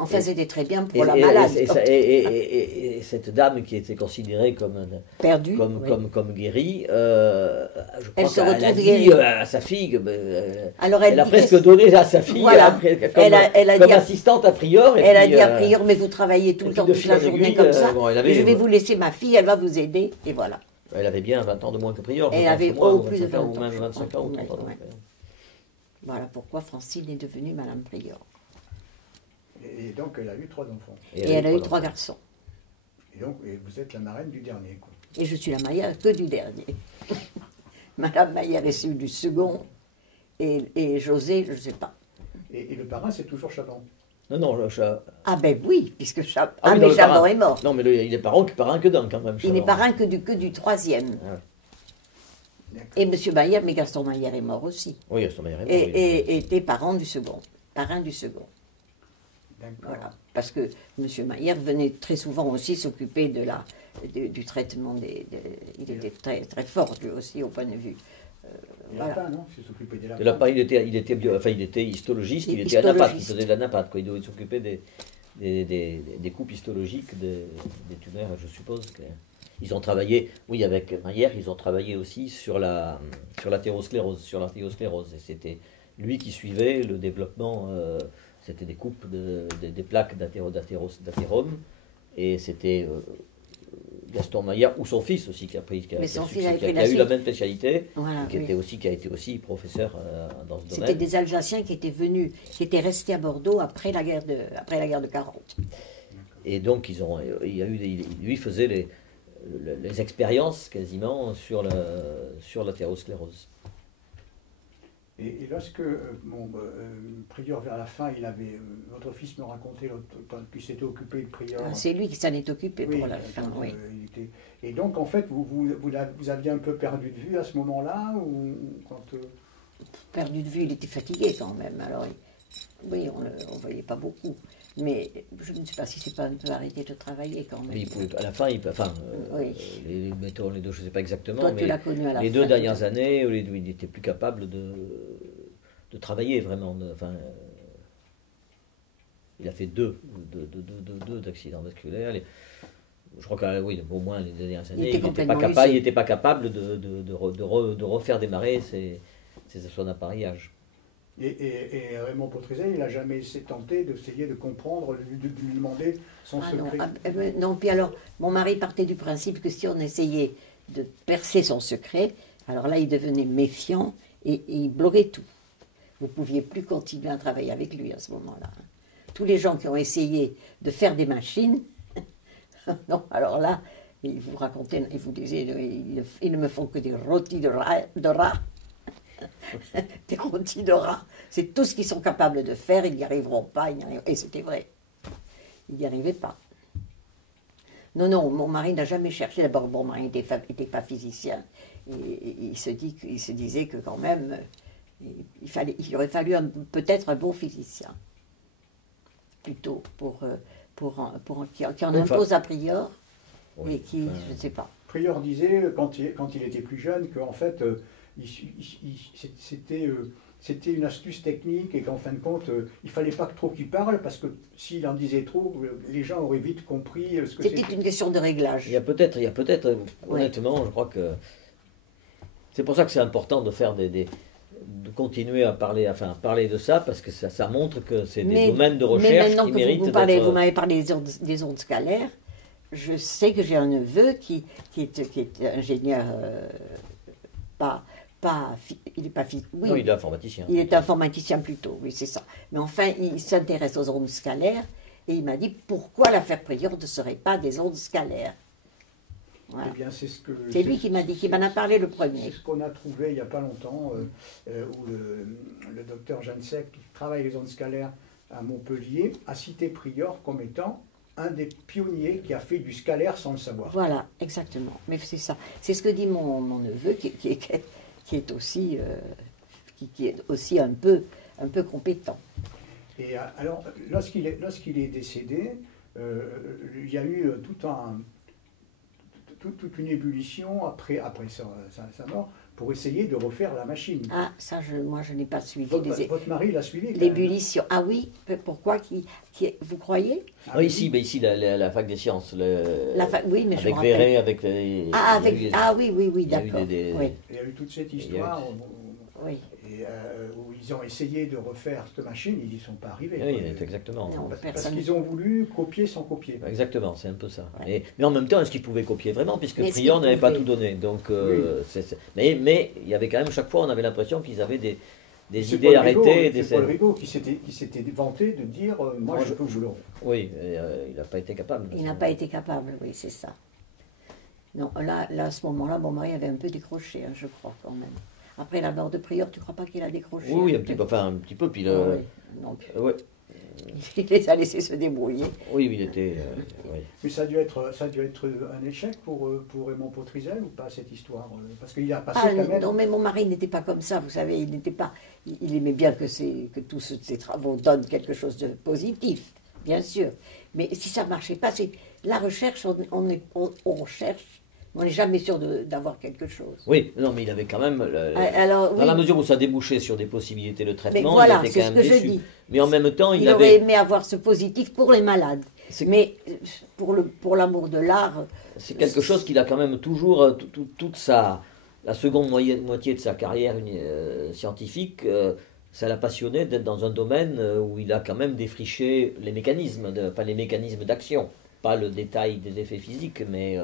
Enfin, c'était très bien pour la malade. Et cette dame qui était considérée comme perdue, comme guérie, je crois qu'elle a dit à sa fille, alors elle a presque donné à sa fille voilà. comme assistante à Prior. Elle a dit à Prior, mais vous travaillez tout le temps, toute la journée comme ça, je vais vous laisser ma fille, elle va vous aider, et voilà. Elle avait bien 20 ans de moins que Prior. Elle avait plus de 20 ans. Ou même 25 ans ou 30 ans. Voilà pourquoi Francine est devenue Madame Prior. Et donc, elle a eu 3 enfants. Et elle a eu 3 garçons. Et donc, vous êtes la marraine du dernier, quoi. Et je suis la Maillère que du dernier. Madame Maillère est celle du second, et José, je ne sais pas. Et le parrain, c'est toujours Chaban. Non, Ah ben oui, puisque Chaban est mort. Non, mais il est parrain que d'un, quand même. Il n'est parrain que du troisième. Ah. Et M. Maillère, mais Gaston Maillère est mort aussi. Oui, Gaston Maillère est mort. Et était parrain du second. Voilà, parce que M. Maillère venait très souvent aussi s'occuper du traitement il était très, très fort lui aussi au point de vue. Lapin, non? Il s'occupait des lapins. Le lapin, il était histologiste, il était anapathe, il faisait de l'anapathe, quoi. Il devait s'occuper des coupes histologiques des tumeurs, je suppose. Ils ont travaillé, oui, avec Maillère, ils ont travaillé aussi sur l'athérosclérose, et c'était lui qui suivait le développement. C'était des coupes des plaques d'athérome, et c'était Gaston Maillère, ou son fils aussi, qui a eu la même spécialité, voilà, qui a été aussi professeur dans ce domaine. C'était des Alsaciens qui étaient restés à Bordeaux après la guerre de 40. Et donc, lui faisait les expériences quasiment sur l'athérosclérose. Et lorsque Prior, vers la fin, votre fils me racontait qu'il s'était occupé de Prior. C'est lui qui s'en est occupé pour la fin, oui. Et donc, en fait, vous aviez un peu perdu de vue à ce moment-là Perdu de vue, il était fatigué quand même. Alors, oui, on ne voyait pas beaucoup. Mais je ne sais pas si c'est pas un peu arrêté de travailler quand même. À la fin, oui. Mettons les deux, je ne sais pas exactement, toi, mais les 2 dernières années, il n'était plus capable de travailler vraiment. il a fait deux d'accidents vasculaires. Je crois que oui, au moins les dernières années, il n'était pas capable de refaire démarrer son appareillage. Et Raymond Potrizet, il n'a jamais tenté d'essayer de comprendre, de lui demander son secret. Non, puis alors, mon mari partait du principe que si on essayait de percer son secret, alors là, il devenait méfiant et il bloquait tout. Vous ne pouviez plus continuer à travailler avec lui à ce moment-là. Tous les gens qui ont essayé de faire des machines, non, alors là, ils vous racontaient, ils vous disaient, ils ne me font que des rôtis de rat. Des rôtis de rat. C'est tout ce qu'ils sont capables de faire, ils n'y arriveront pas. Et c'était vrai. Ils n'y arrivaient pas. Non, non, mon mari n'a jamais cherché. D'abord, mon mari n'était pas physicien. Et il se disait que quand même, il aurait fallu peut-être un bon physicien. Plutôt qui en impose a priori. Oui, et qui, je ne sais pas. Prieur disait, quand il était plus jeune, qu'en fait, c'était une astuce technique et qu'en fin de compte, il ne fallait pas trop qu'il parle parce que s'il en disait trop, les gens auraient vite compris ce que c'était. C'était une question de réglage. Il y a peut-être, honnêtement, je crois que c'est pour ça que c'est important de faire de continuer à parler de ça parce que ça montre que c'est des domaines de recherche qui méritent d'être... Vous m'avez parlé des ondes scalaires. Je sais que j'ai un neveu qui est ingénieur, il n'est pas oui, non, il est informaticien. Il est informaticien plutôt, oui, c'est ça. Mais enfin, il s'intéresse aux ondes scalaires et il m'a dit pourquoi l'affaire Prieur ne serait pas des ondes scalaires. Voilà. Eh bien, c'est lui qui m'a dit, qui m'en a parlé le premier. C'est ce qu'on a trouvé il n'y a pas longtemps, où le docteur Jansek, qui travaille les ondes scalaires à Montpellier, a cité Prieur comme étant un des pionniers qui a fait du scalaire sans le savoir. Voilà, exactement. Mais c'est ça. C'est ce que dit mon neveu, qui est aussi un peu compétent. Et alors, lorsqu'il est décédé, il y a eu toute une ébullition après sa mort pour essayer de refaire la machine. Ah, ça, moi, je n'ai pas suivi. Votre mari l'a suivi. L'ébullition. Ah oui, pourquoi vous croyez? Oui, ici la fac des sciences. Oui, mais avec Véret, avec... oui, d'accord. Il y a eu toute cette histoire oui. où ils ont essayé de refaire cette machine, ils n'y sont pas arrivés. Oui, exactement. Non, parce qu'ils ont voulu copier sans copier. Exactement, c'est un peu ça. Ouais. Mais en même temps, est-ce qu'ils pouvaient copier vraiment? Puisque Prieur n'avait pas tout donné. Donc, mais il y avait quand même, chaque fois, on avait l'impression qu'ils avaient des idées arrêtées. C'est Paul Rigaud qui s'était vanté de dire moi je peux vous le refaire. Oui, il n'a pas été capable. Il n'a pas été capable, oui, c'est ça. Non, là, à ce moment-là, mon mari avait un peu décroché, je crois, quand même. Après la mort de Prieur, tu ne crois pas qu'il a décroché? Oui, un petit peu, puis oui. Il les a laissés se débrouiller. Oui, il était... oui. Mais ça a dû être un échec pour Raymond Potrizet ou pas, cette histoire? Parce qu'il a passé quand même... Non, mais mon mari n'était pas comme ça, vous savez, il aimait bien que tous ses travaux donnent quelque chose de positif, bien sûr. Mais si ça ne marchait pas, c'est la recherche, on recherche. On n'est jamais sûr d'avoir quelque chose. Oui, non, mais il avait quand même, dans la mesure où ça débouchait sur des possibilités de traitement, mais voilà, il était quand même déçu. Je dis. Mais en même temps, il aurait aimé avoir ce positif pour les malades. Mais pour l'amour de l'art... C'est quelque chose qu'il a quand même toujours, la seconde moitié de sa carrière scientifique, ça l'a passionné d'être dans un domaine où il a quand même défriché les mécanismes d'action. Pas le détail des effets physiques, mais...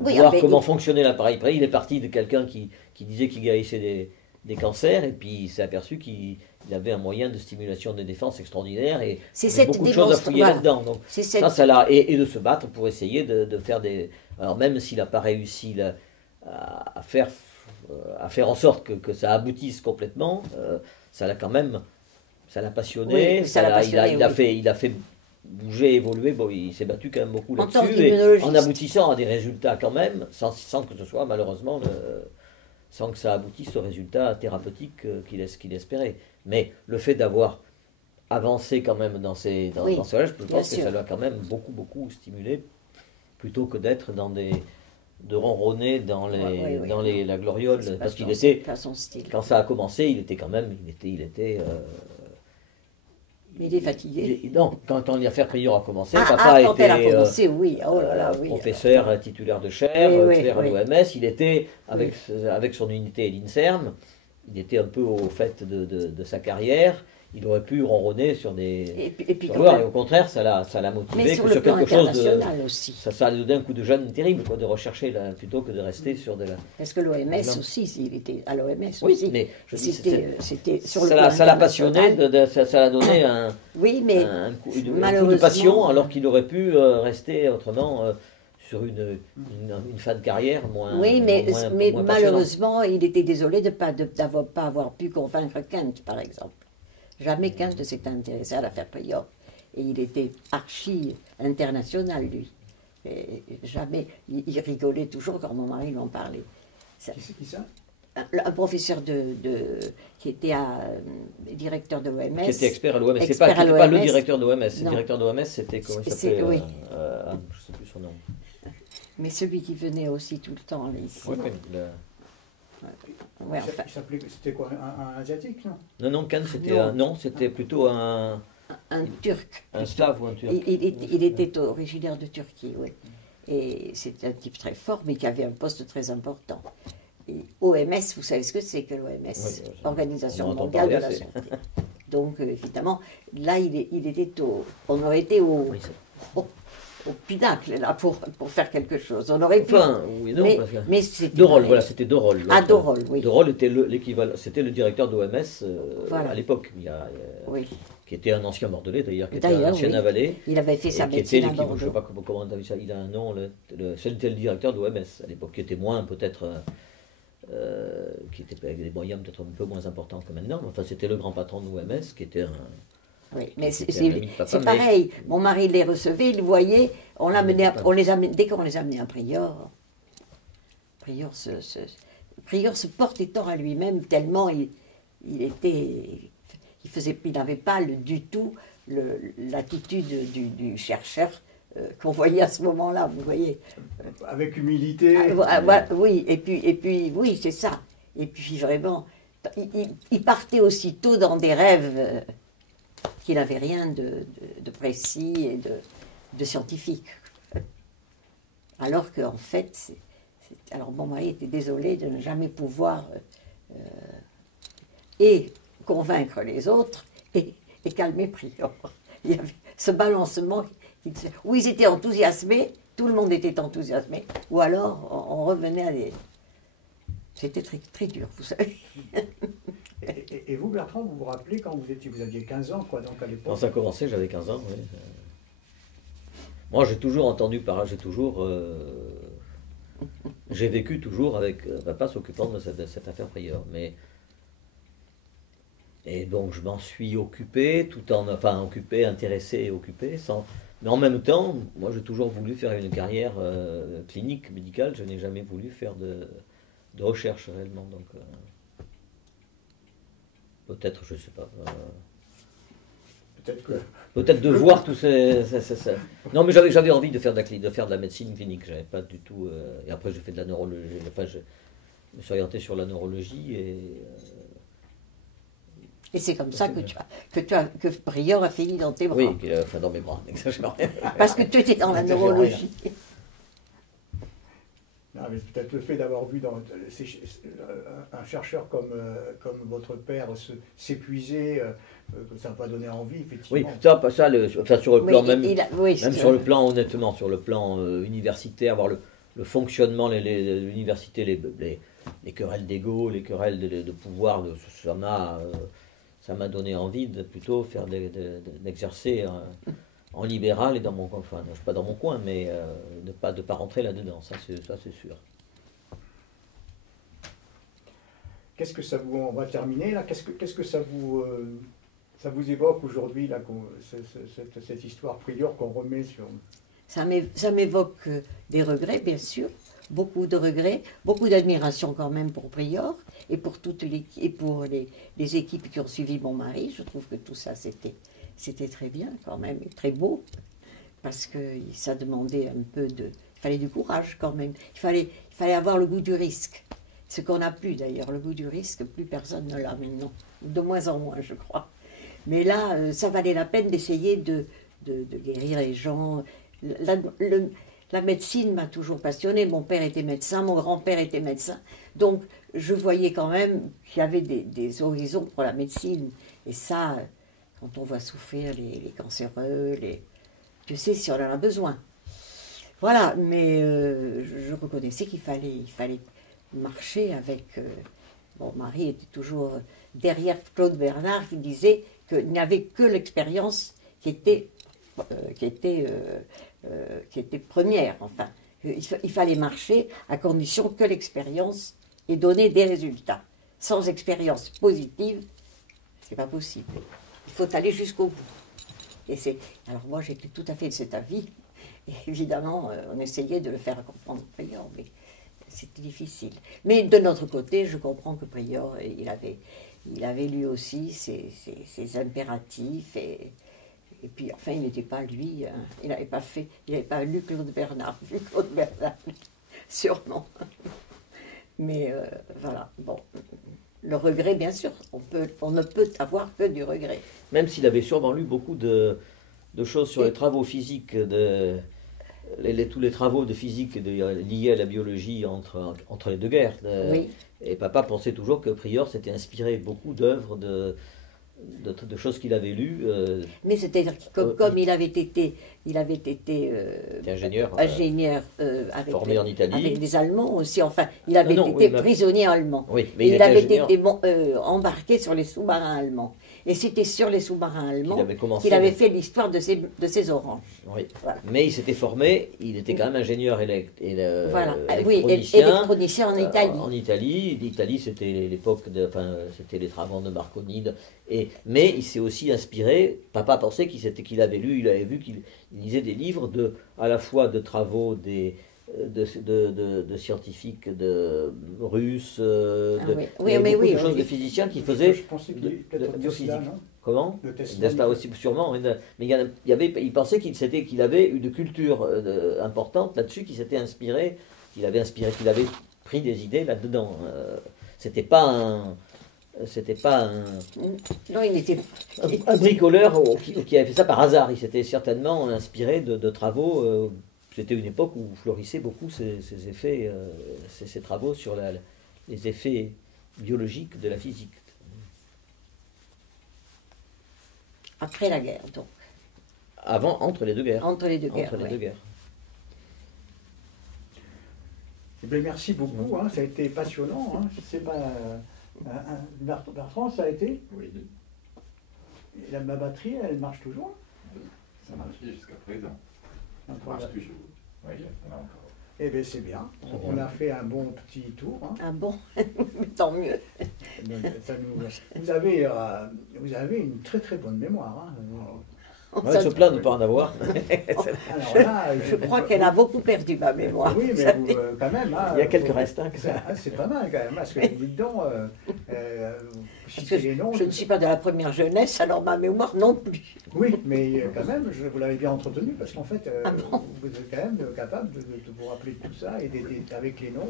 voir comment fonctionnait l'appareil. Après, il est parti de quelqu'un qui disait qu'il guérissait des cancers, et puis il s'est aperçu qu'il avait un moyen de stimulation des défenses extraordinaire, et beaucoup de choses à fouiller là-dedans. Donc, ça l'a, et de se battre pour essayer de faire des... Alors même s'il n'a pas réussi à faire en sorte que ça aboutisse complètement, ça l'a quand même... Ça l'a passionné, il a fait bouger, évoluer, bon, il s'est battu quand même beaucoup là-dessus, et en aboutissant à des résultats quand même, sans que ce soit malheureusement, sans que ça aboutisse au résultat thérapeutique qu'il espérait. Mais le fait d'avoir avancé quand même dans ce là, je pense que ça l'a quand même beaucoup stimulé, plutôt que d'être de ronronner dans la gloriole, parce qu'il était, quand ça a commencé, il était Mais il est fatigué. Non, quand l'affaire Prior a commencé, Quand papa elle a était commencé, oui. Oh là là, oui. professeur titulaire de chaire, expert à l'OMS. Il était, avec son unité et l'INSERM, il était un peu au fait de sa carrière. Il aurait pu ronronner sur des... Et au contraire, ça l'a motivé. Mais sur le plan international aussi. Ça a donné un coup de jeune terrible, de rechercher, plutôt que de rester sur de la... Parce que l'OMS aussi, il était à l'OMS oui, aussi. Mais c'était sur le plan ça l'a passionné, ça l'a donné une passion, alors qu'il aurait pu rester autrement... sur une fin de carrière moins. Oui, mais malheureusement, il était désolé de ne pas avoir pu convaincre Kent, par exemple. Jamais Kent ne s'était intéressé à l'affaire Prior. Et il était archi international, lui. Et jamais. Il rigolait toujours quand mon mari lui en parlait. Qui c'est qui ça? Un professeur qui était directeur de l'OMS. Qui était expert à l'OMS. C'est pas le directeur de l'OMS. Le directeur de l'OMS, c'était comment il s'appelait oui. Je ne sais plus son nom. Mais celui qui venait aussi tout le temps là, ici. Ouais, c'était quoi, un asiatique, non? Non, Kant, c'était plutôt un Turc. Un slave ou un Turc. Il était originaire de Turquie, oui. Et c'était un type très fort, mais qui avait un poste très important. Et OMS, vous savez ce que c'est que l'OMS, oui, Organisation mondiale de la santé. Donc, évidemment, là, on aurait été au pinacle, là, pour faire quelque chose. On aurait pu... oui, non, mais c'était... Dorol, voilà, c'était Dorol. Ah, Dorol, oui. Dorol était l'équivalent, c'était le directeur de l'OMS à l'époque, qui était un ancien Bordelais, d'ailleurs, qui était un ancien avalé. Il avait fait sa médecine à Bordeaux. Je ne sais pas comment on a vu ça, il a un nom, c'était le directeur de l'OMS à l'époque, qui était moins, peut-être... qui était avec des moyens peut-être un peu moins importants que maintenant, mais enfin, c'était le grand patron de l'OMS, qui était un... Oui, mais c'est pareil. Mon mari les recevait, il voyait, dès qu'on les amenait à Prior, Prior se portait tort à lui-même tellement il n'avait pas du tout l'attitude du chercheur qu'on voyait à ce moment-là, vous voyez. Avec humilité. Oui, et puis oui, c'est ça. Et puis vraiment, il partait aussitôt dans des rêves qui n'avaient rien de précis et de scientifique. Alors qu'en fait, alors mon mari était désolé de ne jamais pouvoir et convaincre les autres et calmer Prior. Il y avait ce balancement où ils étaient enthousiasmés, tout le monde était enthousiasmé, ou alors on revenait à des... C'était très, très dur, vous savez. Et vous, Bertrand, vous vous rappelez quand vous aviez 15 ans, quoi, donc à l'époque? Quand ça a commencé, j'avais 15 ans, oui. Moi, j'ai toujours entendu parler, j'ai vécu toujours avec papa s'occupant de cette affaire Prior, et donc je m'en suis occupé, occupé, intéressé et occupé, mais en même temps, moi j'ai toujours voulu faire une carrière clinique, médicale, je n'ai jamais voulu faire de recherche réellement, donc peut-être, je ne sais pas. Peut-être de voir tous ces... Non, mais j'avais envie de faire de la médecine clinique, j'avais pas du tout... et après j'ai fait de la neurologie, je me suis orienté sur la neurologie et c'est comme ça que Prior a fini dans tes bras. Oui, dans mes bras, n'exagère rien. Parce que tu étais dans la neurologie. Non, mais peut-être le fait d'avoir vu un chercheur comme votre père s'épuiser, ça n'a pas donné envie, effectivement. Oui, sur le plan sur le plan, honnêtement, sur le plan universitaire, voir le fonctionnement, l'université, les querelles d'ego, les querelles de pouvoir, ça m'a donné envie de plutôt d'exercer en libéral et dans mon coin, enfin, je suis pas dans mon coin, mais de pas rentrer là-dedans, ça c'est sûr. Qu'est-ce que ça vous, on va terminer là, qu'est-ce que ça vous évoque aujourd'hui, là, cette histoire Prior qu'on remet sur... Ça m'évoque des regrets, bien sûr, beaucoup de regrets, beaucoup d'admiration quand même pour Prior et pour les équipes qui ont suivi mon mari. Je trouve que tout ça c'était très bien quand même, et très beau, parce que ça demandait un peu il fallait du courage quand même, il fallait avoir le goût du risque, ce qu'on n'a plus d'ailleurs, le goût du risque, plus personne ne l'a maintenant, de moins en moins je crois, Mais là, ça valait la peine d'essayer de guérir les gens. La médecine m'a toujours passionnée. Mon père était médecin, mon grand-père était médecin. Donc, je voyais quand même qu'il y avait des horizons pour la médecine. Et ça, quand on voit souffrir les cancéreux, tu sais si on en a besoin. Voilà, mais je reconnaissais qu'il fallait marcher avec... Mon mari était toujours derrière Claude Bernard qui disait qu'il n'y avait que l'expérience qui était première. Enfin, il fallait marcher à condition que l'expérience ait donné des résultats. Sans expérience positive, c'est pas possible. Il faut aller jusqu'au bout. Alors moi, j'étais tout à fait de cet avis. Et évidemment, on essayait de le faire comprendre au prieur, mais c'était difficile. Mais de notre côté, je comprends que prieur, il avait lui aussi ses impératifs. Et puis, enfin, il n'était pas lui. Hein, il n'avait pas lu Claude Bernard, vu Claude Bernard, sûrement. Mais voilà, bon. Le regret, bien sûr, on ne peut avoir que du regret. Même s'il avait sûrement lu beaucoup de choses sur les travaux physiques, tous les travaux de physique liés à la biologie entre les deux guerres. Oui. Et papa pensait toujours que Prieur s'était inspiré beaucoup d'œuvres, de choses qu'il avait lues. Mais c'est-à-dire que comme il avait été ingénieur, formé en Italie. Avec des Allemands aussi, enfin, il avait été prisonnier allemand. Oui, mais il avait été embarqué sur les sous-marins allemands. Et c'était sur les sous-marins allemands qu'il avait fait l'histoire de ces oranges. Oui. Voilà. Mais il s'était formé, il était quand même ingénieur électronicien en Italie. En Italie. L'Italie, c'était l'époque, c'était les travaux de Marconi. Mais il s'est aussi inspiré, papa pensait qu'il avait vu qu'il lisait des livres à la fois de travaux de scientifiques russes, beaucoup de choses de physiciens qui faisaient... Je pensais qu'il était peut-être Tesla, non ? Comment ? Tesla aussi, sûrement. Mais il pensait qu'il avait une culture importante là-dessus, qu'il s'était inspiré, qu'il avait pris des idées là-dedans. C'était pas un... Non, il n'était un bricoleur qui avait fait ça par hasard. Il s'était certainement inspiré de travaux. C'était une époque où florissaient beaucoup ces effets, ces travaux sur les effets biologiques de la physique. Après la guerre, donc. Entre les deux guerres. Entre les deux guerres. Eh bien, merci beaucoup, hein, ça a été passionnant. Hein. Je sais pas, Bertrand, ça a été ? Oui. Et ma batterie, elle marche toujours ? Ça marche jusqu'à présent. Ça marche toujours. Oui, ça marche encore. Eh bien, c'est bien. On a fait un bon petit tour. Hein. Ah bon ? Tant mieux. Vous avez une très très bonne mémoire. Hein. On se plaint de ne pas en avoir. Alors là, je crois qu'elle a beaucoup perdu ma mémoire. Oui, mais quand même. Hein, il y a quelques restes. C'est pas mal quand même. Parce que vous dites donc, les noms, je ne suis pas de la première jeunesse, alors ma mémoire non plus. Oui, mais quand même, vous l'avez bien entretenu parce qu'en fait, vous êtes quand même capable de vous rappeler de tout ça et avec les noms,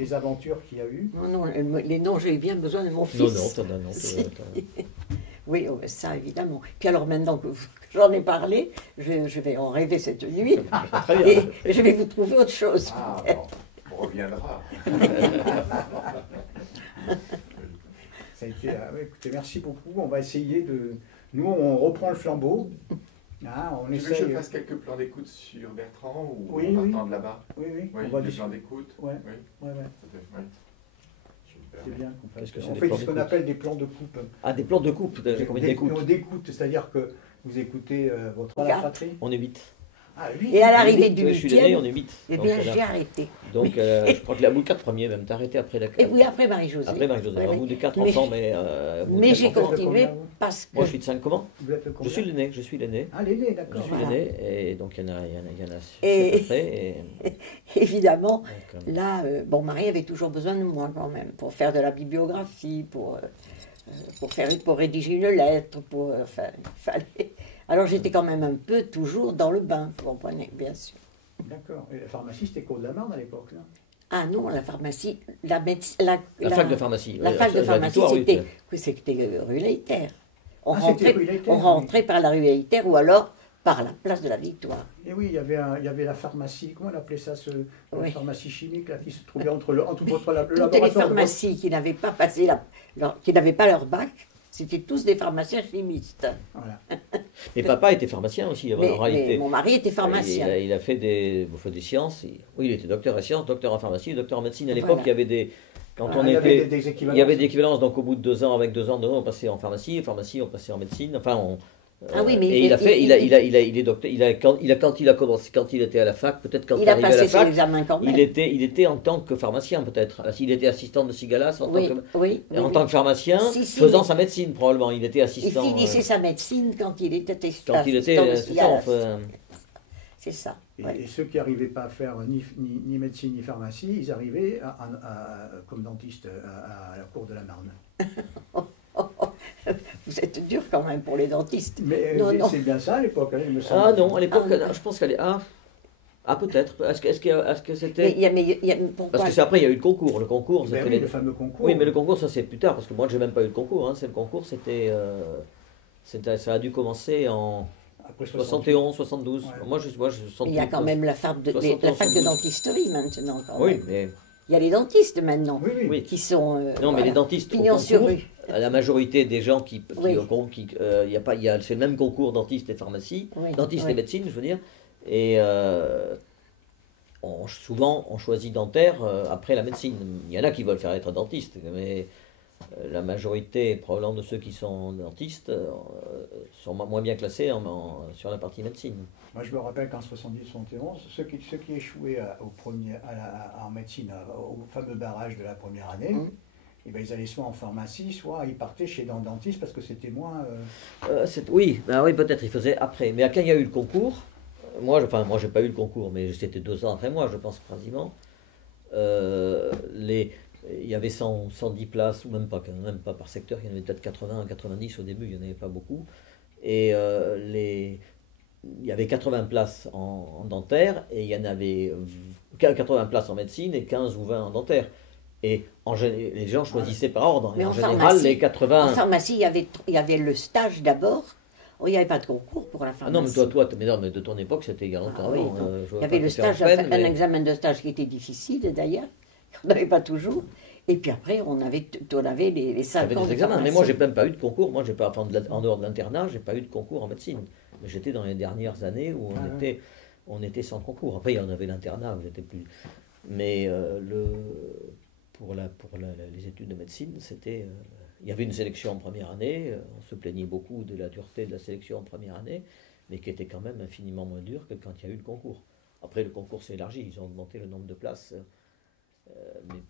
les aventures qu'il y a eu. Non, les noms, j'ai bien besoin de mon fils. Non. Oui, ça évidemment. Puis alors maintenant que j'en ai parlé, je vais en rêver cette nuit et je vais vous trouver autre chose. Ah bon, on reviendra. Ça a été, écoutez, merci beaucoup. On va essayer de... Nous, on reprend le flambeau. Hein, tu veux que je fasse quelques plans d'écoute sur Bertrand ou en partant de là-bas ? Oui. On va des plans d'écoute. Oui. C'est bien qu'on fasse. On fait ce qu'on appelle des plans de coupe. Ah, des plans de coupe, d'écoute, c'est-à-dire que vous écoutez votre fratrie. On est 8. Ah, 8. Et à l'arrivée du 8e, je suis l'aîné, on est 8. Eh bien, j'ai arrêté. Donc, je crois que la bout 4 premiers même, t'as arrêté après la classe. Oui, après Marie-Josée. Après Marie-Josée, alors vous des 4 ensemble, mais j'ai continué parce que... Moi, je suis de 5, comment ? Vous êtes Je suis l'aîné. Ah, l'aîné, d'accord. Je suis l'aîné, et donc il y en a 7 après. Évidemment, là, Marie avait toujours besoin de moi quand même, pour faire de la bibliographie, pour rédiger une lettre, enfin, il fallait... Alors j'étais quand même un peu toujours dans le bain, vous comprenez, bien sûr. D'accord. Et la pharmacie, c'était Côte-de-la-Marne à l'époque, là ? Ah non, la pharmacie, la fac de pharmacie. La fac de pharmacie, c'était rue Leiter. on rentrait par la rue Eliter ou alors par la place de la Victoire. Et oui, il y avait la pharmacie, comment on appelait ça, la pharmacie chimique là, qui se trouvait entre le laboratoire. Toutes les pharmacies qui n'avaient pas passé qui n'avaient pas leur bac, c'était tous des pharmaciens chimistes. Voilà. Mais papa était pharmacien aussi, en réalité. Mais mon mari était pharmacien. Il a fait des sciences. Oui, il était docteur en sciences, docteur en pharmacie, docteur en médecine. À l'époque, il y avait des... il y avait des équivalences. Il y avait des équivalences, donc au bout de 2 ans, avec 2 ans, on passait en pharmacie, on passait en médecine. Enfin, oui, mais et il est docteur. Quand il a commencé, quand il était à la fac, peut-être quand il arrivait à la fac, il était en tant que pharmacien peut-être. Il était assistant de Sigalas en tant que pharmacien, faisant sa médecine probablement. Il était assistant. Il finissait sa médecine quand il était assistant de Sigalas. C'est ça. Et ceux qui n'arrivaient pas à faire ni médecine ni pharmacie, ils arrivaient comme dentistes à la cour de la Marne. Vous êtes dur quand même pour les dentistes. Mais c'est bien ça à l'époque, il me semble. Ah non, à l'époque, je pense qu'elle est... Ah peut-être. Est-ce que c'était... Parce que c'est après, il y a eu le concours. Le concours, c'était le fameux concours. Oui, mais le concours, ça c'est plus tard, parce que moi, j'ai même pas eu le concours. Le concours, c'était... ça a dû commencer en... Après 71, 72. Ouais. Moi, je il y a quand même la fac de dentisterie maintenant. Oui, mais... Il y a les dentistes maintenant qui sont. Non, mais les dentistes. Pignon sur rue. La majorité des gens c'est le même concours dentiste et pharmacie, dentiste et médecine, je veux dire. Et souvent, on choisit dentaire après la médecine. Il y en a qui veulent faire être dentiste, mais la majorité, probablement de ceux qui sont dentistes, sont moins bien classés sur la partie médecine. Moi, je me rappelle qu'en 70-71, ceux qui échouaient en médecine, au fameux barrage de la première année, et ben, ils allaient soit en pharmacie, soit ils partaient chez un dentiste parce que c'était moins... oui, peut-être, ils faisaient après. Mais quand il y a eu le concours, moi, j'ai pas eu le concours, mais c'était 2 ans après moi, je pense, quasiment. Il y avait 110 places, ou même pas par secteur, il y en avait peut-être 80, 90 au début, il n'y en avait pas beaucoup. Et il y avait 80 places en dentaire, et il y en avait 80 places en médecine, et 15 ou 20 en dentaire. Et les gens choisissaient par ordre. Mais en général, les 80... En pharmacie, il y avait le stage d'abord. Il n'y avait pas de concours pour la pharmacie. Mais de ton époque, c'était il y a longtemps. Il y avait le stage, un examen de stage qui était difficile d'ailleurs. On n'avait pas toujours. Et puis après, on avait les 5 ans des examens. Mais moi, j'ai même pas eu de concours. Moi, j'ai pas, en dehors de l'internat, j'ai pas eu de concours en médecine. Mais j'étais dans les dernières années où on était sans concours. Après, il y en avait l'internat, vous étiez plus. Mais pour les études de médecine, c'était. Il y avait une sélection en première année. On se plaignait beaucoup de la dureté de la sélection en première année, mais qui était quand même infiniment moins dure que quand il y a eu le concours. Après, le concours s'est élargi. Ils ont augmenté le nombre de places. Mais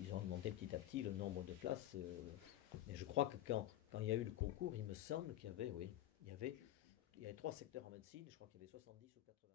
ils ont augmenté petit à petit le nombre de places. Mais je crois que quand il y a eu le concours, il me semble qu'il y avait 3 secteurs en médecine, je crois qu'il y avait 70 ou 80.